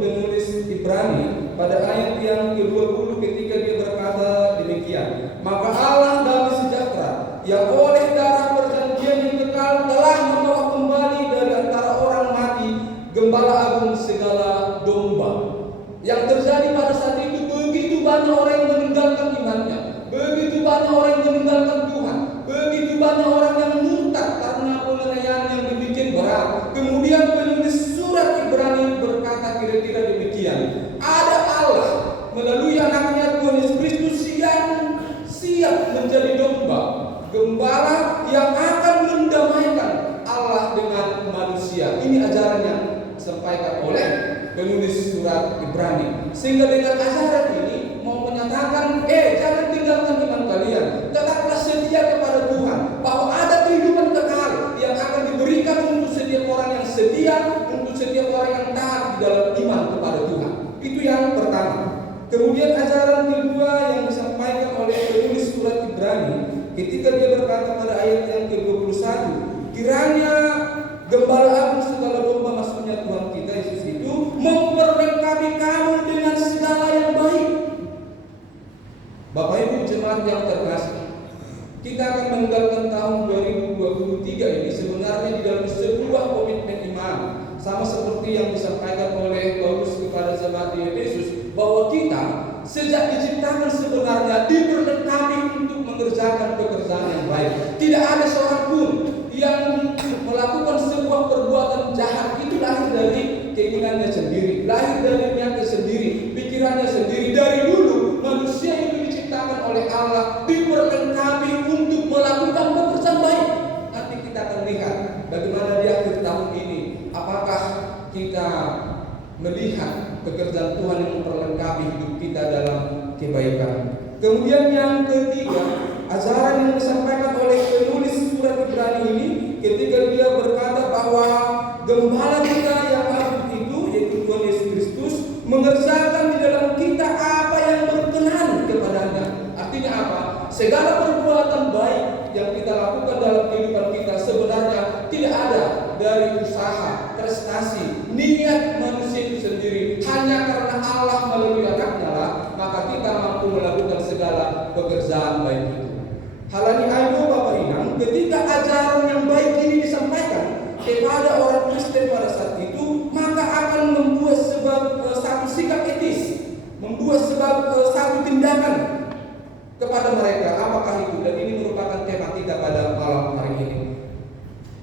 penulis Ibrani pada ayat yang ke-20 ketika dia berkata demikian. Maka Allah damai sejahtera yang oleh darah perjanjian yang kekal telah membawa kembali dari antara orang mati gembala agung segala domba. Yang terjadi pada saat itu begitu banyak orang yang meninggalkan imannya, begitu banyak orang yang meninggalkan Tuhan, begitu banyak orang yang murtad karena penganiayaan yang dibikin berat. Kemudian penulis surat Ibrani berkata kira-kira demikian. Ada Allah melalui anaknya Tuhan Yesus Kristus yang siap menjadi domba, gembala yang akan mendamaikan Allah dengan manusia. Ini ajaran yang disampaikan oleh penulis surat Ibrani. Sehingga dengan ajaran ini mau menyatakan, jangan tinggalkan iman kalian, tetaplah setia kepada Tuhan, bahwa ada kehidupan kekal yang akan diberikan untuk setiap orang yang setia, untuk setiap orang yang taat di dalam iman kepada Tuhan. Itu yang pertama. Kemudian ajaran kedua yang disampaikan oleh penulis surat Ibrani ketika dia berkata pada ayat yang ke-21, kiranya gembala agung segala domba, maksudnya Tuhan kita Yesus itu memperlengkapi kamu dengan segala yang baik. Bapak Ibu jemaat yang terkasih, kita akan meninggalkan tahun 2023 ini sebenarnya di dalam sebuah komitmen iman, sama seperti yang disampaikan oleh Paulus kepada jemaat di Efesus, bahwa kita sejak diciptakan sebenarnya diperlengkapi untuk mengerjakan pekerjaan yang baik. Tidak ada seorang pun yang melakukan sebuah perbuatan jahat itu lahir dari keinginannya sendiri, lahir dari niatnya sendiri, pikirannya sendiri. Dari dulu manusia itu diciptakan oleh Allah, diperlengkapi untuk melakukan pekerjaan baik. Nanti kita akan lihat bagaimana di akhir tahun ini, apakah kita melihat pekerjaan Tuhan yang memperlengkapi hidup kita dalam kebaikan. Kemudian yang ketiga, ajaran yang disampaikan oleh penulis surat Ibrani ini ketika dia berkata bahwa gembala kita yang agung itu, yaitu Tuhan Yesus Kristus, mengerjakan di dalam kita apa yang berkenan kepadanya. Artinya apa? Segala perbuatan baik yang kita lakukan dalam kehidupan kita sebenarnya tidak ada dari usaha, prestasi, niat manusia itu sendiri. Hanya karena Allah melalui anaknya lah, maka kita mampu melakukan segala pekerjaan baik itu. Halani ayo Bapak Inang, ketika ajaran yang baik ini disampaikan kepada orang Kristen pada saat itu, maka akan membuat satu sikap etis, membuat satu tindakan kepada mereka. Apakah itu? Dan ini merupakan tema kita pada malam hari ini.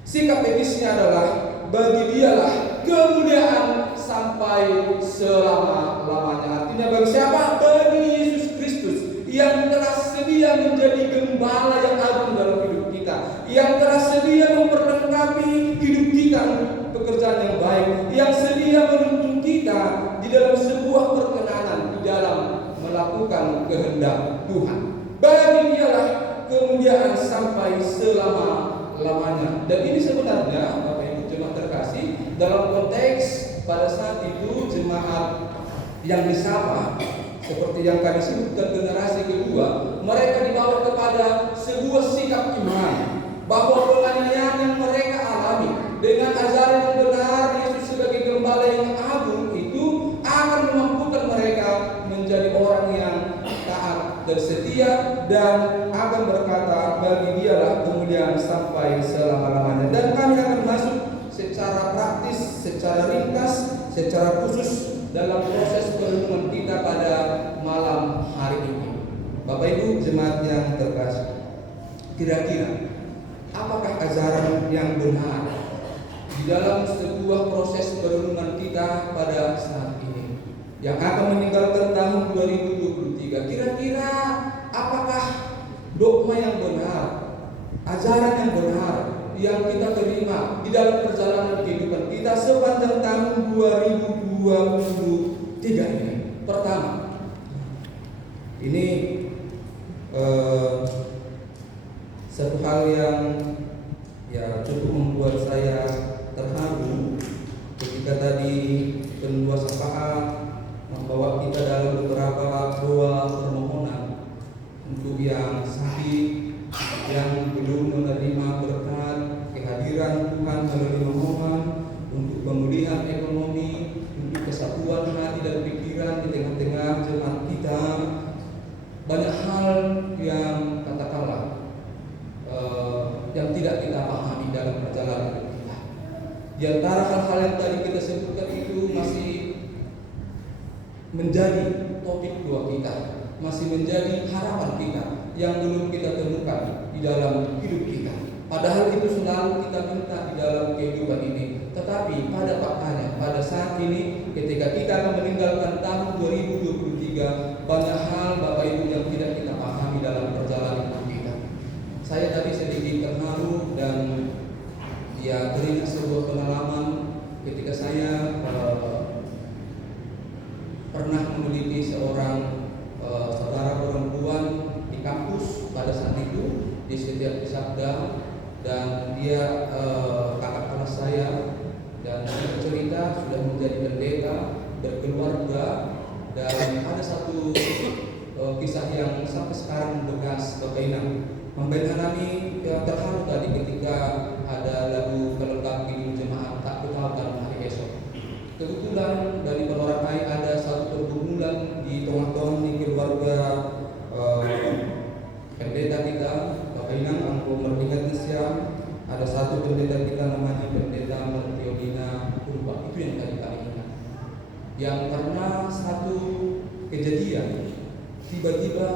Sikap etisnya adalah bagi dialah kemuliaan sampai selama-lamanya. Artinya bagi siapa? Bagi Yesus Kristus yang telah sedia menjadi gembala yang agung dalam hidup kita, yang telah sedia memperlengkapi hidup kita untuk pekerjaan yang baik, yang sedia menuntun kita di dalam sebuah perkenanan di dalam melakukan kehendak Tuhan. Bagi dialah kemuliaan sampai selama-lamanya. Dan ini sebenarnya Bapak Ibu jemaat terkasih, dalam konteks pada saat itu jemaat yang disapa seperti yang kami sebutkan generasi kedua, mereka dibawa kepada sebuah sikap iman bahwa penganiayaan yang mereka alami dengan ajaran yang benar Yesus sebagai gembala yang agung itu akan memampukan mereka menjadi orang yang taat dan setia, dan akan berkata bagi dialah kemuliaan sampai selama-lamanya. Dan kami akan masuk secara praktis, secara ringkas, secara khusus dalam proses perenungan kita pada malam hari ini. Bapak Ibu jemaat yang terkasih, kira-kira apakah ajaran yang benar di dalam sebuah proses perenungan kita pada saat ini yang akan meninggalkan tahun 2023? Kira-kira apakah dogma yang benar, ajaran yang benar yang kita terima di dalam perjalanan kehidupan kita sepanjang tahun 2023 ini? Pertama, ini satu hal yang ya cukup membuat saya terharu ketika tadi pendua syafaat membawa kita dalam beberapa doa permohonan untuk yang sakit, yang belum menerima berkat kehadiran Tuhan melalui memohon untuk pemulihan ekonomi, untuk kesatuan hati dan pikiran di tengah-tengah jemaat kita. Banyak hal yang katakanlah yang tidak kita pahami dalam perjalanan kita. Di antara hal-hal yang tadi kita sebutkan itu masih menjadi topik doa kita, masih menjadi harapan kita yang belum kita temukan di dalam hidup kita. Padahal itu selalu kita minta di dalam kehidupan ini. Tetapi pada faktanya, pada saat ini ketika kita akan meninggalkan tahun 2023, banyak hal Bapak Ibu yang tidak kita pahami dalam perjalanan kita. Saya tadi sedikit terharu dan ya teringat sebuah pengalaman ketika saya pernah memiliki seorang saudara perempuan di kampus pada saat itu di setiap sabda, dan dia kakak kelas saya, dan dia cerita sudah menjadi pendeta, berkeluarga, dan ada satu kisah yang sampai sekarang bekas Bapak Inang. Membaik kami terharu tadi ketika ada lagu pelengkap hidup jemaat tak kutahukan hari esok. Kebetulan dari Pelorakai ada satu pergumulan di tengah-tengah di keluarga pendeta kita, Bapak Inang Angko Merdingat Nesiam. Ada satu pendeta kita namanya pendeta Mertiodina Purba. Itu yang tadi kami ingat. Yang karena satu kejadian tiba-tiba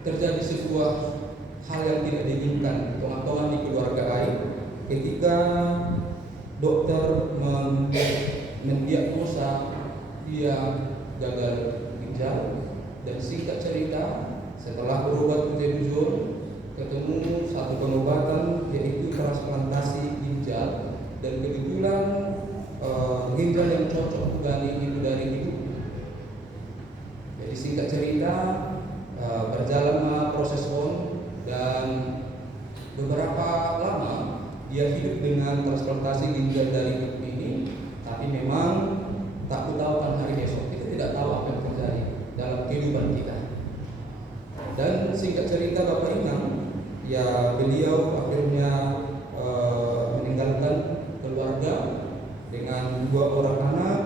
terjadi sebuah hal yang tidak diinginkan di tengah-tengah di keluarga lain ketika dokter mendiagnosa dia gagal ginjal. Dan singkat cerita, setelah berobat betul-betul ketemu satu pengobatan yaitu transplantasi ginjal, dan kebetulan ginjal yang cocok gali itu dari ibu. Jadi singkat cerita berjalan proses on, dan beberapa lama dia hidup dengan transplantasi ginjal dari hidup ini, tapi memang tak tahu kan hari esok. Kita tidak tahu apa yang terjadi dalam kehidupan kita. Dan singkat cerita Bapak Inang, ya beliau akhirnya meninggalkan keluarga dengan 2 orang anak,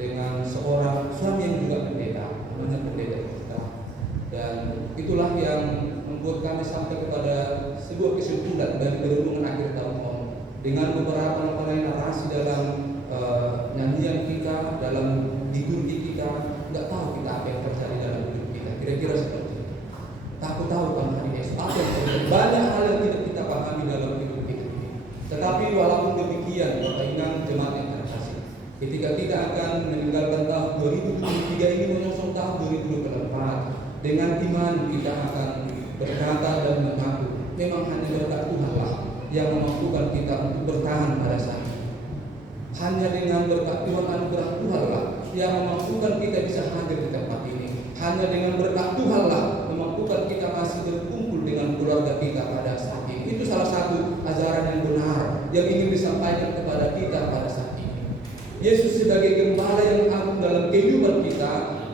dengan seorang suami yang juga pendeta, namanya pendeta kita. Dan itulah yang membuat kami sampai kepada sebuah kesimpulan dari perenungan akhir tahun dengan beberapa narasi dalam nyanyian kita, dalam liturgi kita. Nggak tahu kita apa yang terjadi dalam hidup kita, kira-kira seperti itu. Takut tahu kan hari esok apa yang terjadi. Banyak hal yang tidak kita pahami dalam hidup kita ini. Tetapi walaupun demikian, Bapak Inang jemaat yang terkasih, ketika kita akan meninggalkan tahun 2023 ini menyongsong tahun 2024, dengan iman kita akan berkata dan mengaku, memang hanya berkat Tuhan lah yang memampukan kita untuk bertahan pada saat ini. Hanya dengan berkat Tuhan, anugerah Tuhan lah yang memampukan kita bisa hadir di tempat ini. Hanya dengan berkat Tuhan lah memampukan kita masih berkumpul dengan keluarga kita pada saat ini. Itu salah satu ajaran yang benar yang ingin disampaikan kepada kita pada saat ini. Yesus sebagai gembala yang agung dalam kehidupan kita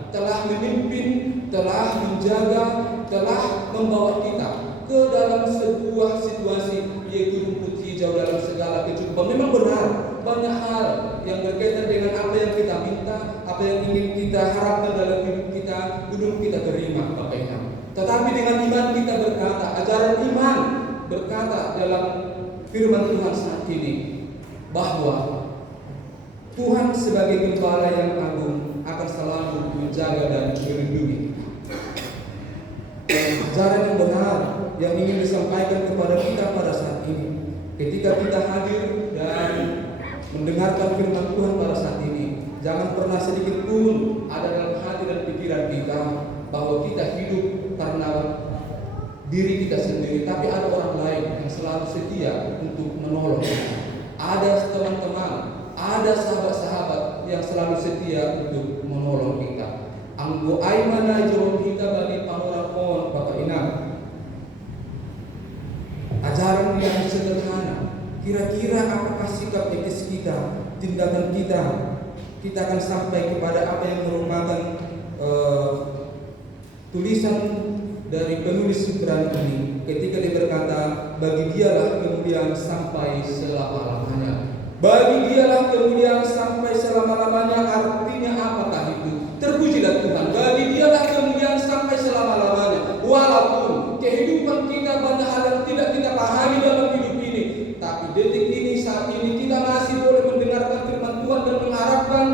telah memimpin, telah menjaga, telah membawa kita ke dalam sebuah situasi yaitu rumput hijau dalam segala kecukupan. Memang benar, banyak hal yang berkaitan dengan apa yang kita minta, apa yang ingin kita harapkan dalam hidup kita, belum kita terima, Bapak Ibu. Tetapi dengan iman kita berkata, ajaran iman berkata dalam firman Tuhan saat ini, bahwa Tuhan sebagai gembala yang agung akan selalu menjaga dan melindungi kita. Ajaran yang benar yang ingin disampaikan kepada kita pada saat ini, ketika kita hadir dan mendengarkan firman Tuhan pada saat ini, jangan pernah sedikit pun ada dalam hati dan pikiran kita bahwa kita hidup karena diri kita sendiri, tapi ada orang lain yang selalu setia untuk menolong kita. Ada teman-teman, ada sahabat-sahabat yang selalu setia untuk menolong kita. Anggo aimana jauh kita bagi pangorapon Bapak Inang. Ajaran yang sederhana. Kira-kira apakah sikap etis kita, tindakan kita? Kita akan sampai kepada apa yang merupakan tulisan dari penulis Ibrani ini ketika dia berkata, bagi dialah kemuliaan sampai selama-lamanya. Bagi dialah kemuliaan sampai selama-lamanya. Artinya apakah itu? Terpujilah Tuhan. Bagi dialah kemuliaan sampai selama-lamanya. Walaupun kehidupan kita banyak hal yang tidak kita pahami dalam hidup ini, tapi detik ini, saat ini kita masih boleh mendengarkan firman Tuhan dan mengharapkan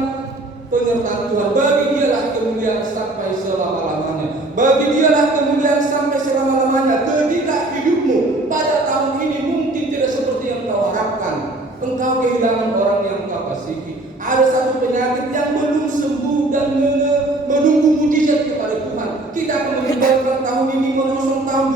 penyertaan Tuhan. Bagi dialah kemuliaan sampai selama-lamanya. Bagi dialah kemuliaan sampai selama-lamanya. Ketika hidupmu pada tahun ini mungkin tidak seperti yang kau harapkan, engkau kehilangan orang yang kau kasihi, ada satu penyakit yang belum sembuh dan menunggu mujizat kepada Tuhan, kita akan meninggalkan tahun ini menyongsong tahun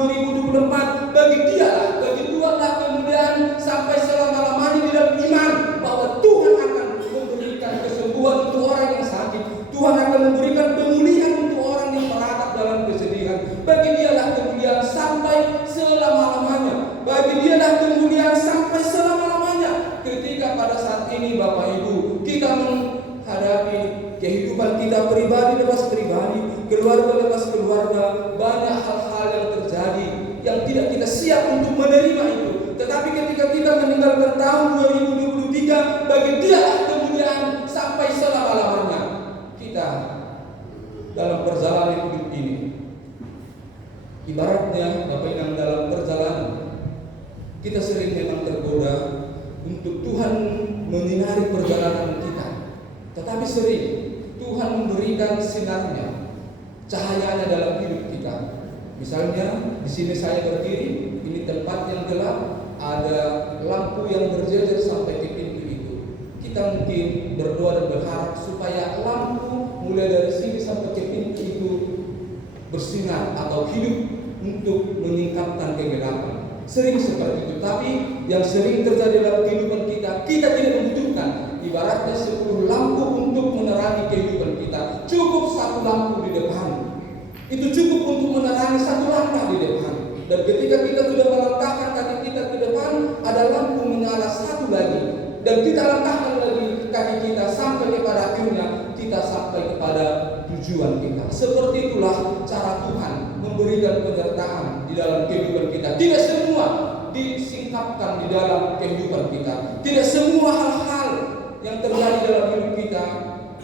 2024. Bagi dialah, bagi Tuhanlah kemuliaan sampai selama-lamanya di dalam iman bahwa Tuhan akan memberikan kesembuhan untuk orang yang sakit. Tuhan akan memberikan pemulihan untuk orang yang meratap dalam kesedihan. Bagi dialah kemuliaan sampai selama-lamanya. Bagi dialah kemuliaan sampai selama-lamanya. Ketika pada saat ini Bapak Ibu kita menghadapi kehidupan kita pribadi lepas pribadi, keluarga lepas keluarga, banyak hal-hal yang terjadi yang tidak kita siap untuk menerima itu. Tetapi ketika kita meninggalkan tahun 2023, bagi dialah kemuliaan sampai selama-lamanya. Kita dalam perjalanan hidup ini, ibaratnya Bapak Inang dalam perjalanan, kita sering memang tergoda untuk Tuhan menyinari perjalanan kita. Tetapi sering Tuhan memberikan sinarnya, cahayanya dalam hidup kita. Misalnya di sini saya berdiri, ini tempat yang gelap, ada lampu yang berjejer sampai ke pintu itu. Kita mungkin berdoa dan berharap supaya lampu mulai dari sini sampai ke pintu itu bersinar atau hidup untuk menyingkapkan kegelapan. Sering seperti itu, tapi yang sering terjadi dalam kehidupan kita, kita tidak membutuhkan ibaratnya 10 lampu untuk menerangi kehidupan kita. Cukup 1 lampu di depan. Itu cukup untuk ketika kita sudah melangkahkan kaki kita ke depan, ada lampu menyala satu lagi. Dan kita langkahkan lagi kaki kita sampai kepada akhirnya kita sampai kepada tujuan kita. Seperti itulah cara Tuhan memberikan penyertaan di dalam kehidupan kita. Tidak semua disingkapkan di dalam kehidupan kita. Tidak semua hal-hal yang terjadi dalam hidup kita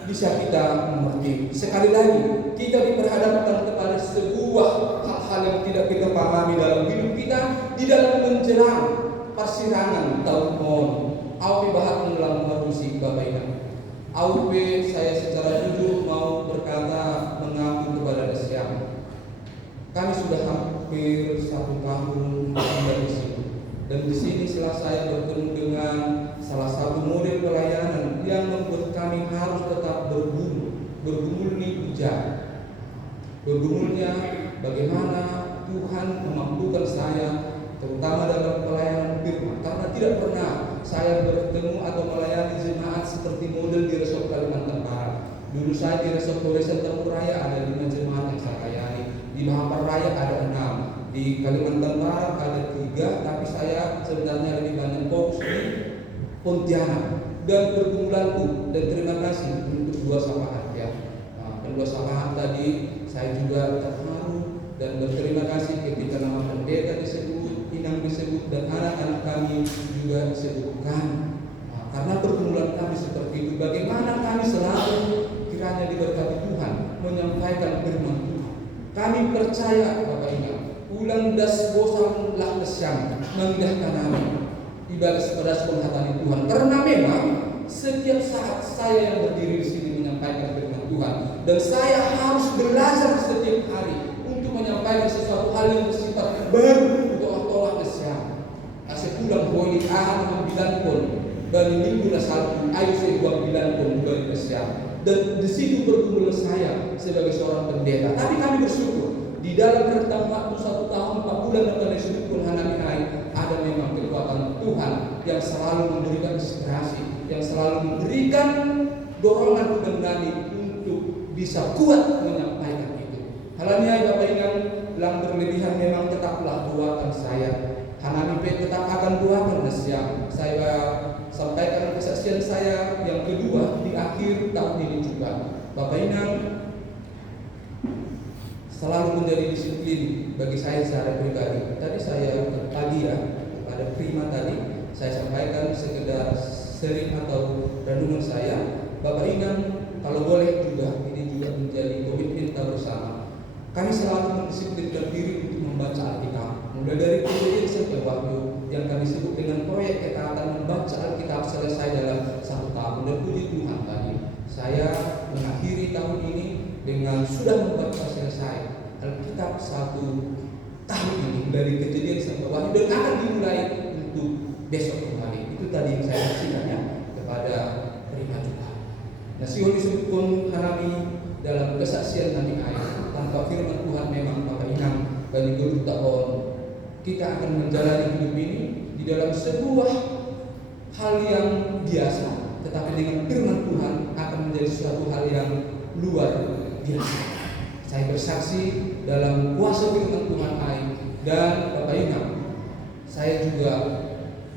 bisa kita mengerti. Sekali lagi, kita diperhadapkan kepada sebuah hal-hal yang tidak kita pahami dalam hidup kita di dalam menjelang persidangan tahun mohon. Aupe bahat mengulang musik Bapak Ibu. Aupe saya secara jujur mau berkata mengaku kepada Desiam. Kami sudah hampir 1 tahun di sini. Dan di sini setelah saya bertemu dengan salah satu model pelayanan yang membuat kami harus tetap bergumul di hujan. Bergumulnya bagaimana Tuhan memampukan saya, terutama dalam pelayanan firman. Karena tidak pernah saya bertemu atau melayani jemaat seperti model di Resort Kalimantan Barat. Dulu saya di Resort Floresen Tempur Raya ada 5 jemaat yang saya layani. Di Mahapar Raya ada 6. Di Kalimantan Barat ada 3, tapi saya sebenarnya lebih banyak fokus di Pontianak. Dan pergumulanku, dan terima kasih untuk 2 samahat ya. Kedua samahat tadi saya juga terharu dan berterima kasih ketika nama pendeta disebut, inang disebut, dan anak-anak kami juga disebutkan. Karena pergumulan kami seperti itu, bagaimana kami selalu kiranya diberkati Tuhan menyampaikan firman Tuhan. Kami percaya Bapak Ibu, ulang das bosan lah kesyang memindahkan kami ibadah pedas penghatani Tuhan. Karena memang setiap saat saya yang berdiri di sini menyampaikan firman Tuhan, dan saya harus belajar setiap hari untuk menyampaikan sesuatu hal yang bersifat baru untuk tolak kesyang. Sepulang boleh bilan pun dari minggu satu ayo saya buat bilan pun dari kesyang. Dan di situ bergumul saya sebagai seorang pendeta. Tapi kami bersyukur di dalam rentang waktu 1 tahun 4 bulan yang kami disebutkan Hanami ada memang kekuatan Tuhan yang selalu memberikan inspirasi, yang selalu memberikan dorongan kepada kami untuk bisa kuat menyampaikan itu. Halanya Bapak ingat, yang berlebihan memang tetaplah doakan saya. Hanami tetap akan doakan siang. Saya sampaikan kesaksian saya yang kedua di akhir tahun ini juga. Bapak ingat, selalu menjadi disiplin bagi saya secara pribadi. Tadi saya tadi ya pada Prima tadi saya sampaikan sekedar sering atau renungan saya. Bapak ingat, kalau boleh juga ini juga menjadi komitmen kita bersama. Kami selalu mendisiplinkan diri untuk membaca Alkitab. Mulai dari Kejadian sampai Wahyu yang kami sebut dengan proyek ketaatan membaca Alkitab selesai dalam 1 tahun. Dan puji Tuhan tadi saya mengakhiri tahun ini dengan sudah membaca selesai Alkitab 1 tahun ini dari Kejadian sampai Wahyu, dan akan dimulai untuk besok kembali. Itu tadi yang saya saksikan ya kepada Prima juga. Nah, Sion disebutkan Hanami dalam kesaksian nanti ayat tanpa firman Tuhan memang Bapak ingat bagi guru tahun kita akan menjalani hidup ini di dalam sebuah hal yang biasa, tetapi dengan firman Tuhan akan menjadi suatu hal yang luar biasa. Saya bersaksi dalam kuasa firman Tuhan dan Bapak ingat, saya juga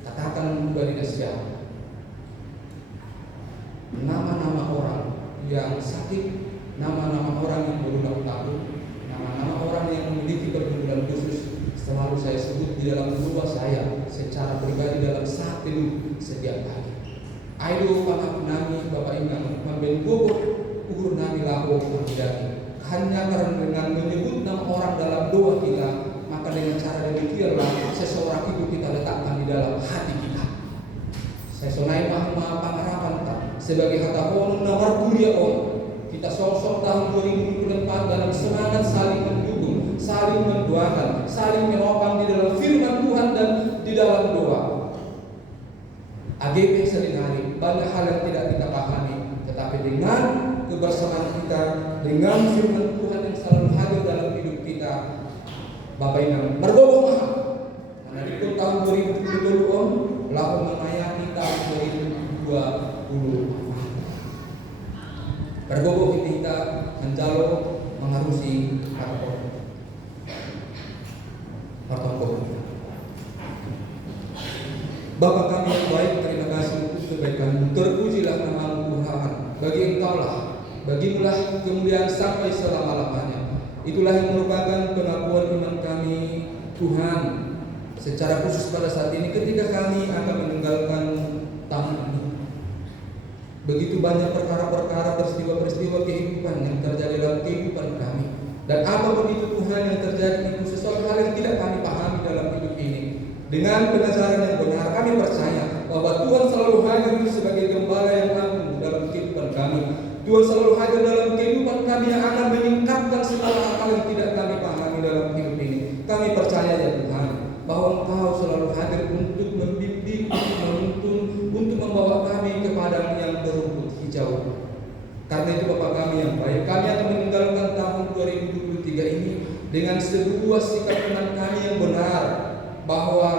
katakan kepada siapa nama-nama orang yang sakit, nama-nama orang yang berulang tahun, nama-nama orang yang memiliki pergumulan khusus selalu saya sebut di dalam doa saya secara pribadi dalam saat teduh setiap hari. Ayo panggap nami Bapak ingat membentuk ukur nami lahu menjadi hanya karena dengan menyebut nama orang dalam doa kita, maka dengan cara demikianlah seseorang itu kita letakkan di dalam hati kita. Saya sonai mahma pangarapan sebagai kata honor nomor kuliah kita sosok tahun 2024 dalam semangat saling mendukung, saling mendoakan, saling menopang di dalam firman Tuhan dan di dalam doa. AGP seringkali banyak hal yang tidak kita pahami, tetapi dengan kebersamaan kita, dengan firman Tuhan yang selalu hadir dalam hidup kita, Bapak ingat, berbohong maaf. Karena di tahun 2020 lalu menayani tahun 2020. Berbohong kita menjalo mengarusi apa? Bapa kami yang baik, terima kasih untuk kebaikan-Mu. Terpujilah nama-Mu Tuhan. Bagi Engkau-lah, bagimu-lah kemuliaan sampai selama-lamanya. Itulah yang merupakan pengakuan iman kami, Tuhan. Secara khusus pada saat ini ketika kami akan meninggalkan tahun ini. Begitu banyak perkara-perkara, peristiwa-peristiwa kehidupan yang terjadi dalam kehidupan kami. Dan apapun itu Tuhan yang terjadi itu sesuatu hal yang tidak kami pahami dalam hidup ini. Dengan pengajaran yang benar kami percaya bahwa Tuhan selalu hadir sebagai gembala yang agung dalam kehidupan kami. Tuhan selalu hadir dalam kehidupan kami yang akan meningkatkan segala hal yang tidak kami pahami dalam hidup ini. Kami percaya ya Tuhan bahwa Engkau selalu hadir untuk membimbing, untuk menuntun, untuk membawa kami ke padang yang berumput hijau. Karena itu Bapa kami yang baik, kami akan meninggalkan tahun 2023 ini dengan sebuah sikap iman kami yang benar, bahwa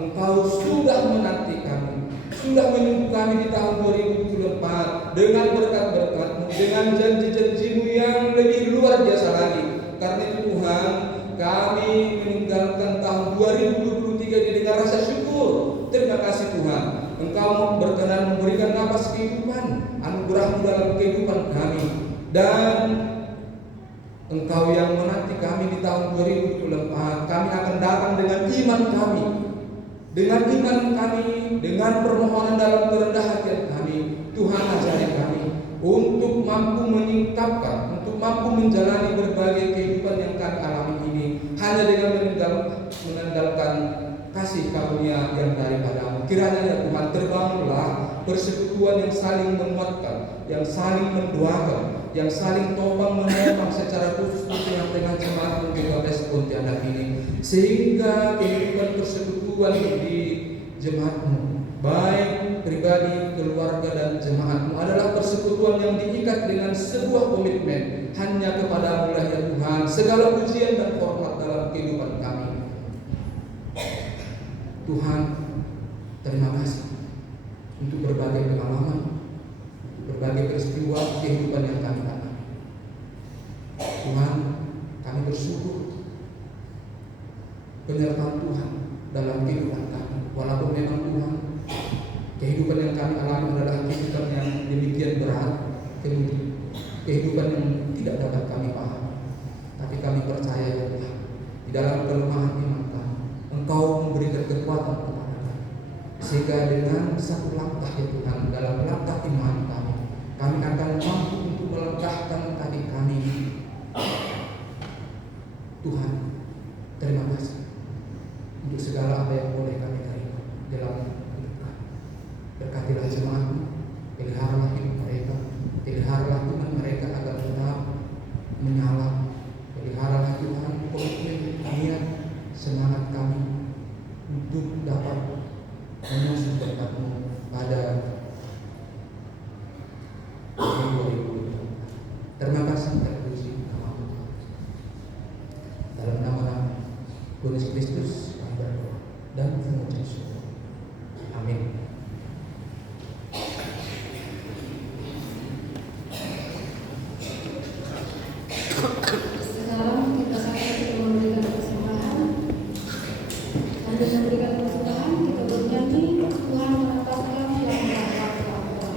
Engkau sudah menanti kami, sudah menunggu kami di tahun 2024 dengan berkat-berkat-Mu, dengan janji-janji-Mu yang lebih luar biasa lagi. Karena itu Tuhan, kami meninggalkan tahun 2023 ini dengan rasa syukur. Terima kasih Tuhan, Engkau berkenan memberikan nafas kehidupan, anugerah-Mu dalam kehidupan kami, dan Engkau yang menanti kami di tahun 2024. Kami akan datang dengan iman kami, dengan permohonan dalam kerendah hati kami. Tuhan ajari kami untuk mampu menyingkapkan, untuk mampu menjalani berbagai kehidupan yang kami alami ini hanya dengan mengandalkan kasih karunia yang daripada-Mu. Kiranya ya Tuhan, terbangunlah persekutuan yang saling menguatkan, yang saling mendoakan, yang saling topang menopang secara khusus di tengah-tengah jemaat Kabupaten Pontianak ini, sehingga kehidupan persekutuan di jemaat-Mu, baik pribadi, keluarga dan jemaat-Mu, adalah persekutuan yang diikat dengan sebuah komitmen hanya kepada-Mu lah ya Tuhan. Segala pujian dan hormat dalam kehidupan kami. Tuhan, terima kasih untuk berbagai pengalaman, berbagai peristiwa kehidupan yang kami alami. Tuhan, kami bersyukur penyertaan Tuhan dalam kehidupan kami. Walaupun memang Tuhan, kehidupan yang kami alami adalah kehidupan yang demikian berat, kehidupan yang tidak dapat kami pahami. Tapi kami percaya ya Tuhan, di dalam kelemahan iman kami, Engkau memberikan kekuatan kepada kami, sehingga dengan satu langkah ya Tuhan, dalam langkah iman kami akan mampu untuk melangkahkan kaki kami. Tuhan, terima kasih untuk segala apa yang boleh kami terima dalam hidup kami. Berkatilah jemaat-Mu, peliharalah hidup mereka, peliharalah Tuhan mereka agar tetap menyala. Peliharalah Tuhan komitmen, niat, semangat kami untuk dapat menyusun berkat-Mu pada 2020. Terima kasih, terpuji nama Tuhan. Dalam nama Tuhan Yesus Kristus kami berdoa dan mengucap syukur. Amin. Sekarang kita saksikan memberikan persembahan. Sambil memberikan persembahan, kita bernyanyi Tuhan menempatkan yang dapat dilakukan.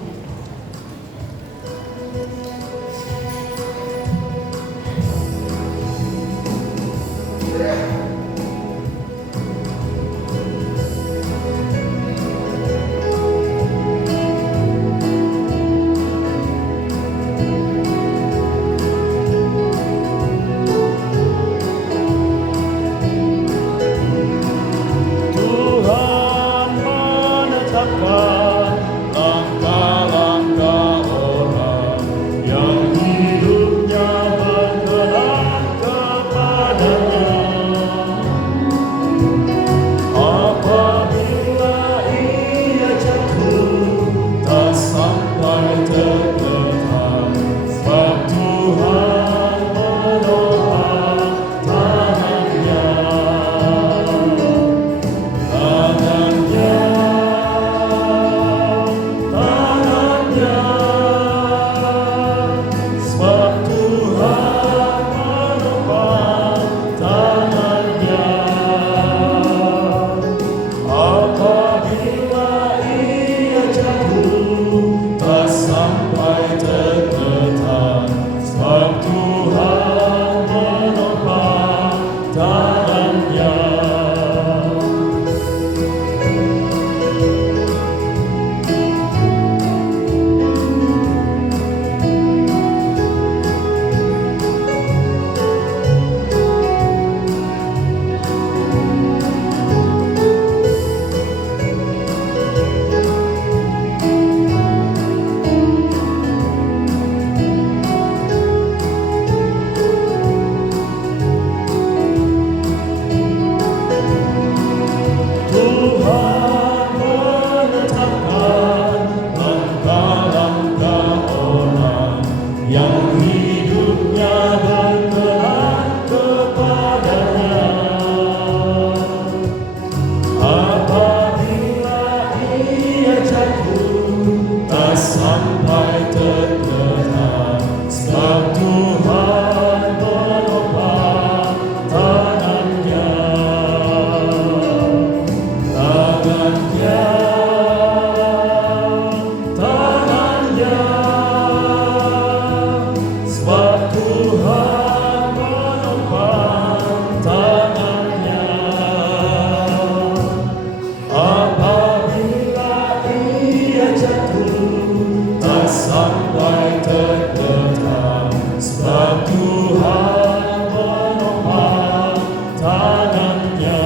hidupnya berkenan kepadanya. Apabila ia jatuh, tak sampai terkena, sebab Tuhan menopang tangannya. Sebab Tuhan menopang tangannya. Apabila ia jatuh, tak sampai tergetar, sebab Tuhan menopang tangannya.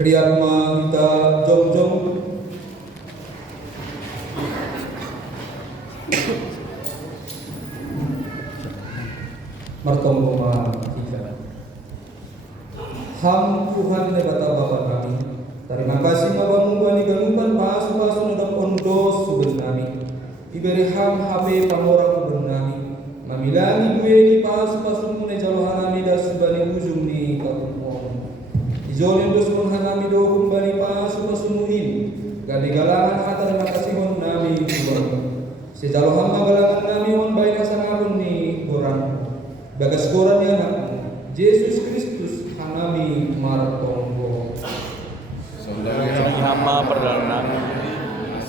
Riyama kita jom-jom. Martomboma kita. Ham Tuhan nebata Bapa kami. Terima kasih Bapamu bani ganupan pasu-pasu nadap ondos suben nami. Iberi ham habe pamora kuben nami. Mamilani dueni pasu-pasu mune jalohan nami das bani ujung ni kapun. Izolim dos pun hanami do kumbali pasu-pasu muhin. Gadi galangan hata terima kasih hon nami Tuhan. Sejalo hamba galangan nami hon baik kasangapun ni Quran. Bagas Quran ya nak. Yesus Kristus hanami martonggo. Saudara hamba perdalam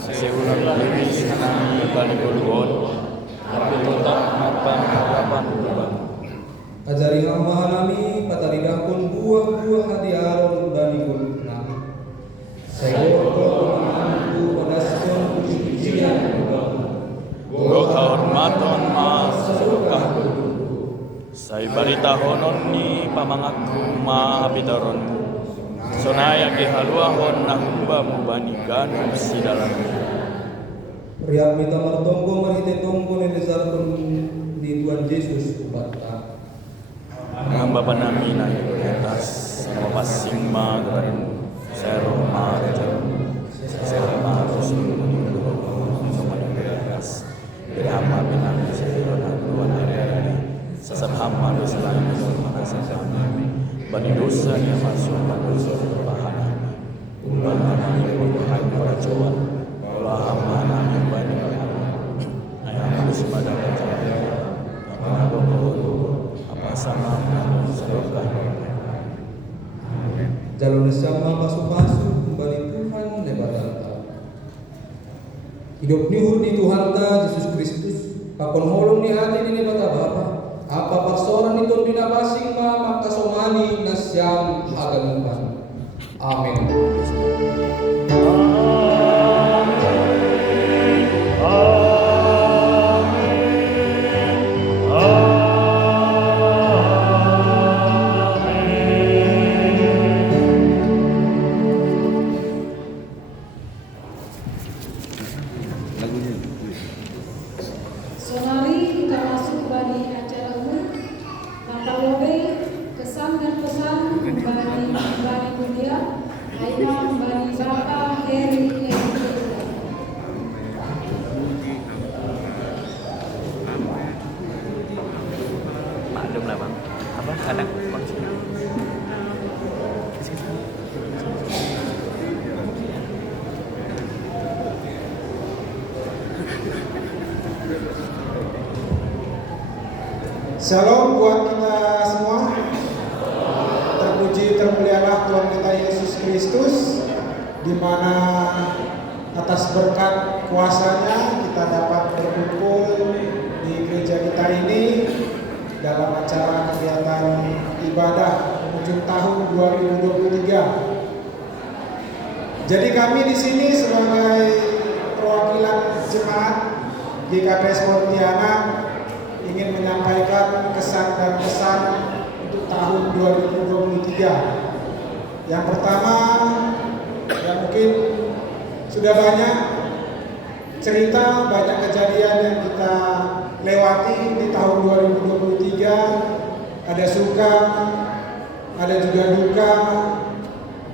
seulang lebih hanami bani golgon. Tapi tetap mapan berubah. Ajari hamba hanami pataridah pun buah-buah hati aron bani golgon nami. Saya berdoa padaskon puji-pujian Go kahormaton mas sedekah. Saya barita honon ni pamangaku ma apitaron. Sonaya kehaluahon nahumba mubanikan si dalam. Riak mita martonggo marite tonggo ni desarpun di Tuhan Yesus ubata. Hamba panami na atas sama pasing ma kemarin saya rumah saya rumah sama atas dari hamba pinami saya tuan hari sesat hamba dosa lain mana kami bani dosa yang masuk dosa perbahanan umpama pun para cowan olah hamba nami bani ayam harus pada apa sama sedekah. Jalur sama pasu-pasu kembali Tuhan nebata. Hidup nihu di Tuhan ta Yesus Kristus. Pakon holong ni hati ni nebata Bapa. Apa persoalan itu binapasing ma makasomani nasyam haganupan. Amin. Sonari kita masuk bagi acara umum. Maka lobe kesan dan pesan bagi kuliah. Aima bagi Bapak Heri maklum lah bang. Apa kadang Shalom buat kita semua. Terpuji termulialah Tuhan kita Yesus Kristus, di mana atas berkat kuasanya kita dapat berkumpul di gereja kita ini dalam acara kegiatan ibadah penghujung tahun 2023. Jadi kami di sini sebagai perwakilan jemaat GKPS Pontianak ingin menyampaikan kesan dan pesan untuk tahun 2023. Yang pertama, yang mungkin sudah banyak cerita, banyak kejadian yang kita lewati di tahun 2023. Ada suka, ada juga duka,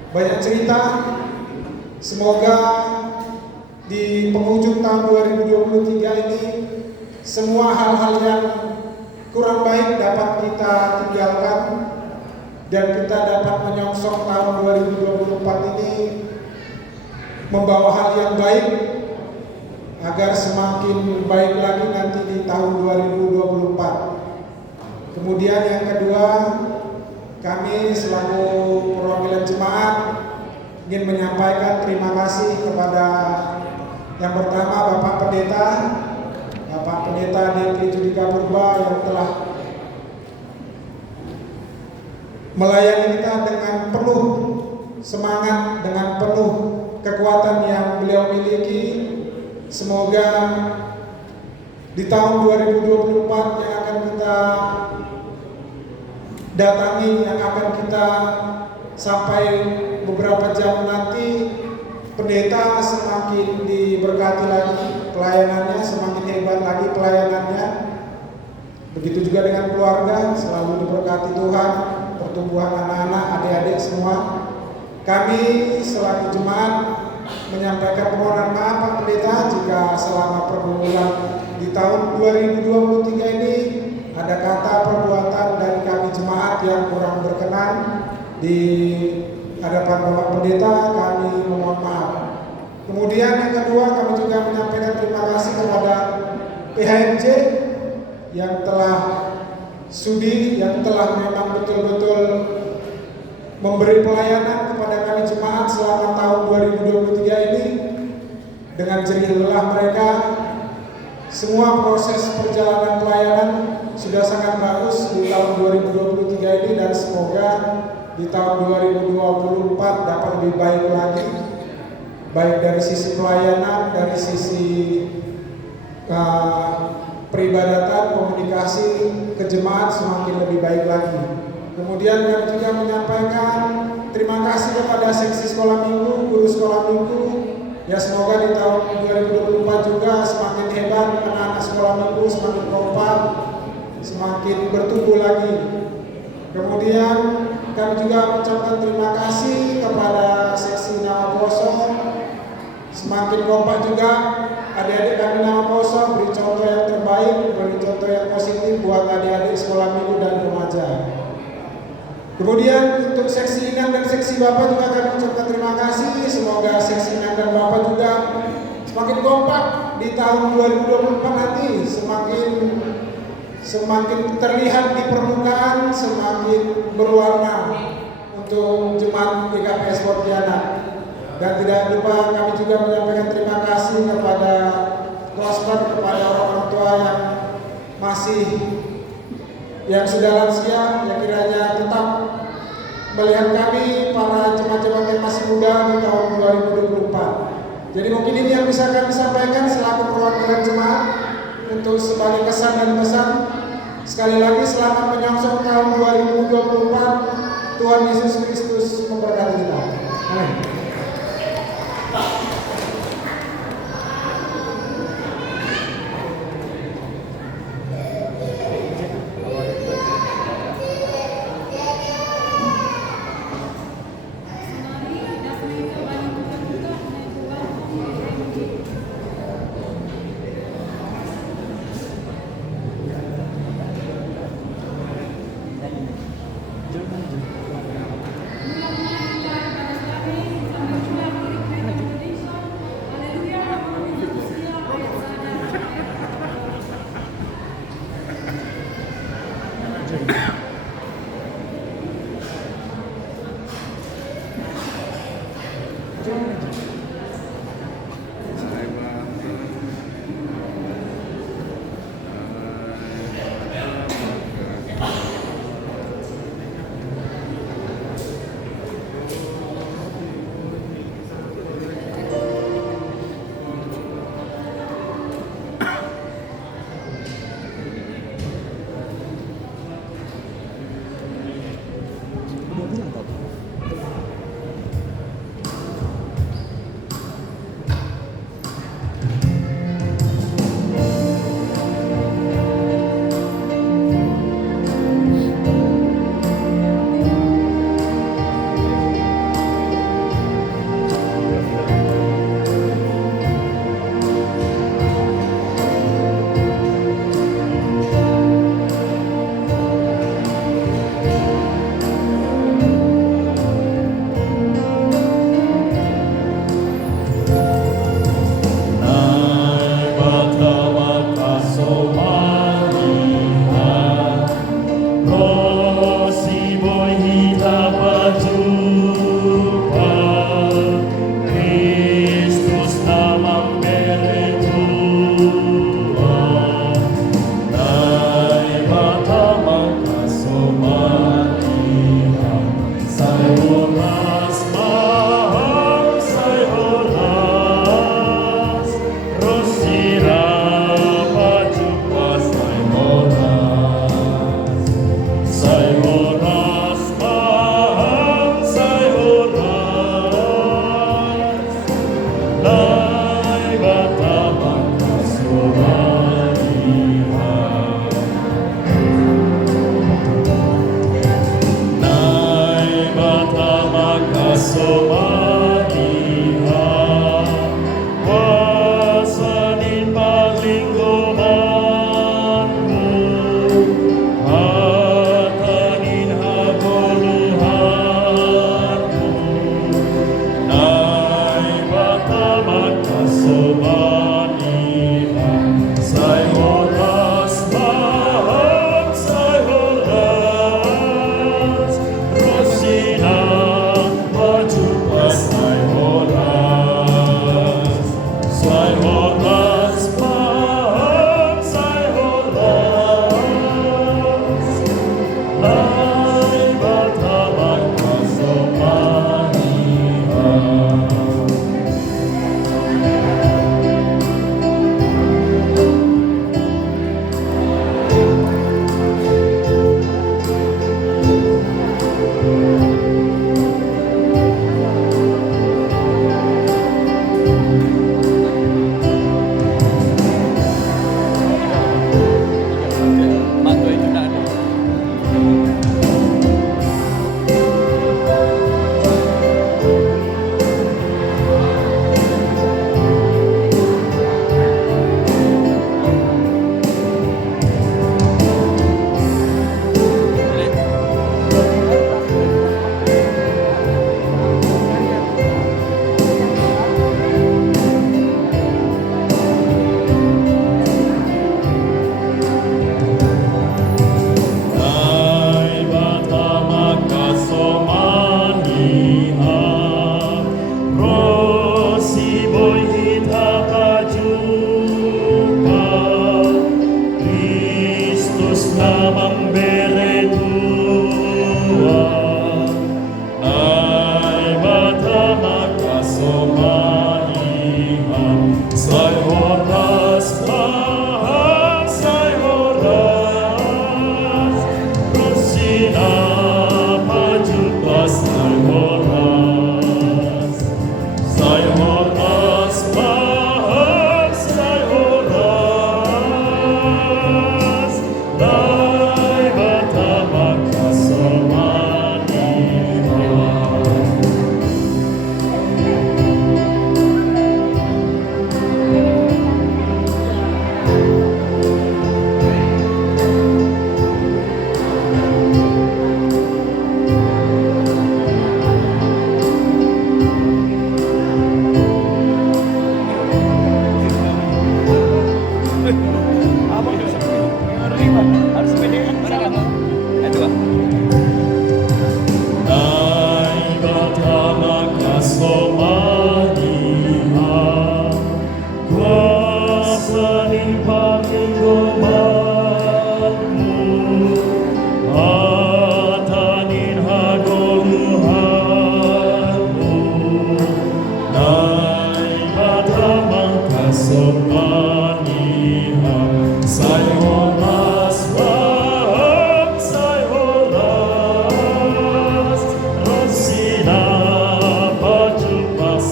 banyak cerita. Semoga di penghujung tahun 2023 ini semua hal-hal yang kurang baik dapat kita tinggalkan dan kita dapat menyongsong tahun 2024 ini membawa hal yang baik agar semakin baik lagi nanti di tahun 2024. Kemudian yang kedua, kami selaku perwakilan jemaat ingin menyampaikan terima kasih kepada yang pertama Bapak Pendeta Detri Judika Purba yang telah melayani kita dengan penuh semangat, dengan penuh kekuatan yang beliau miliki. Semoga di tahun 2024 yang akan kita datangi, yang akan kita sampai beberapa jam nanti, pendeta semakin diberkati lagi pelayanannya, semakin hebat lagi pelayanannya. Begitu juga dengan keluarga, selalu diberkati Tuhan, pertumbuhan anak-anak, adik-adik semua. Kami selaku jemaat menyampaikan permohonan maaf Pak Pendeta jika selama pergumulan di tahun 2023 ini ada kata perbuatan dari kami jemaat yang kurang berkenan. Di hadapan Bapak Pendeta kami memohon maaf. Kemudian yang kedua, kami juga menyampaikan terima kasih kepada PHMJ yang telah sudi, yang telah memang betul-betul memberi pelayanan kepada kami jemaat selama tahun 2023 ini. Dengan jerih lelah mereka, semua proses perjalanan pelayanan sudah sangat bagus di tahun 2023 ini, dan semoga di tahun 2024 dapat lebih baik lagi, baik dari sisi pelayanan, dari sisi peribadatan, komunikasi ke jemaat semakin lebih baik lagi. Kemudian kami juga menyampaikan terima kasih kepada seksi sekolah minggu, guru sekolah minggu. Ya, semoga di tahun 2024 juga semakin hebat anak-anak sekolah minggu, semakin kompak, semakin bertumbuh lagi. Kemudian kami juga mengucapkan terima kasih kepada seksi Nama Poso, semakin kompak juga adik-adik kami Nama Poso, beri contoh yang terbaik, beri contoh yang positif buat adik-adik sekolah minggu dan remaja. Kemudian untuk seksi Inang dan seksi Bapak juga kami ucapkan terima kasih. Semoga seksi Inang dan Bapak juga semakin kompak di tahun 2024 nanti, semakin terlihat di permukaan, semakin berwarna untuk jemaat GKPS Pontianak. Dan tidak lupa kami juga menyampaikan terima kasih kepada Prosper, kepada orang tua yang sudah lansia, yang kiranya tetap melihat kami para jemaat-jemaat yang masih muda di tahun 2024. Jadi mungkin ini yang bisa kami sampaikan selaku perwakilan jemaat untuk sebagai kesan dan pesan. Sekali lagi selamat menyongsong tahun 2024. Tuhan Yesus Kristus memberkati kita. Amin.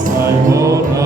Sai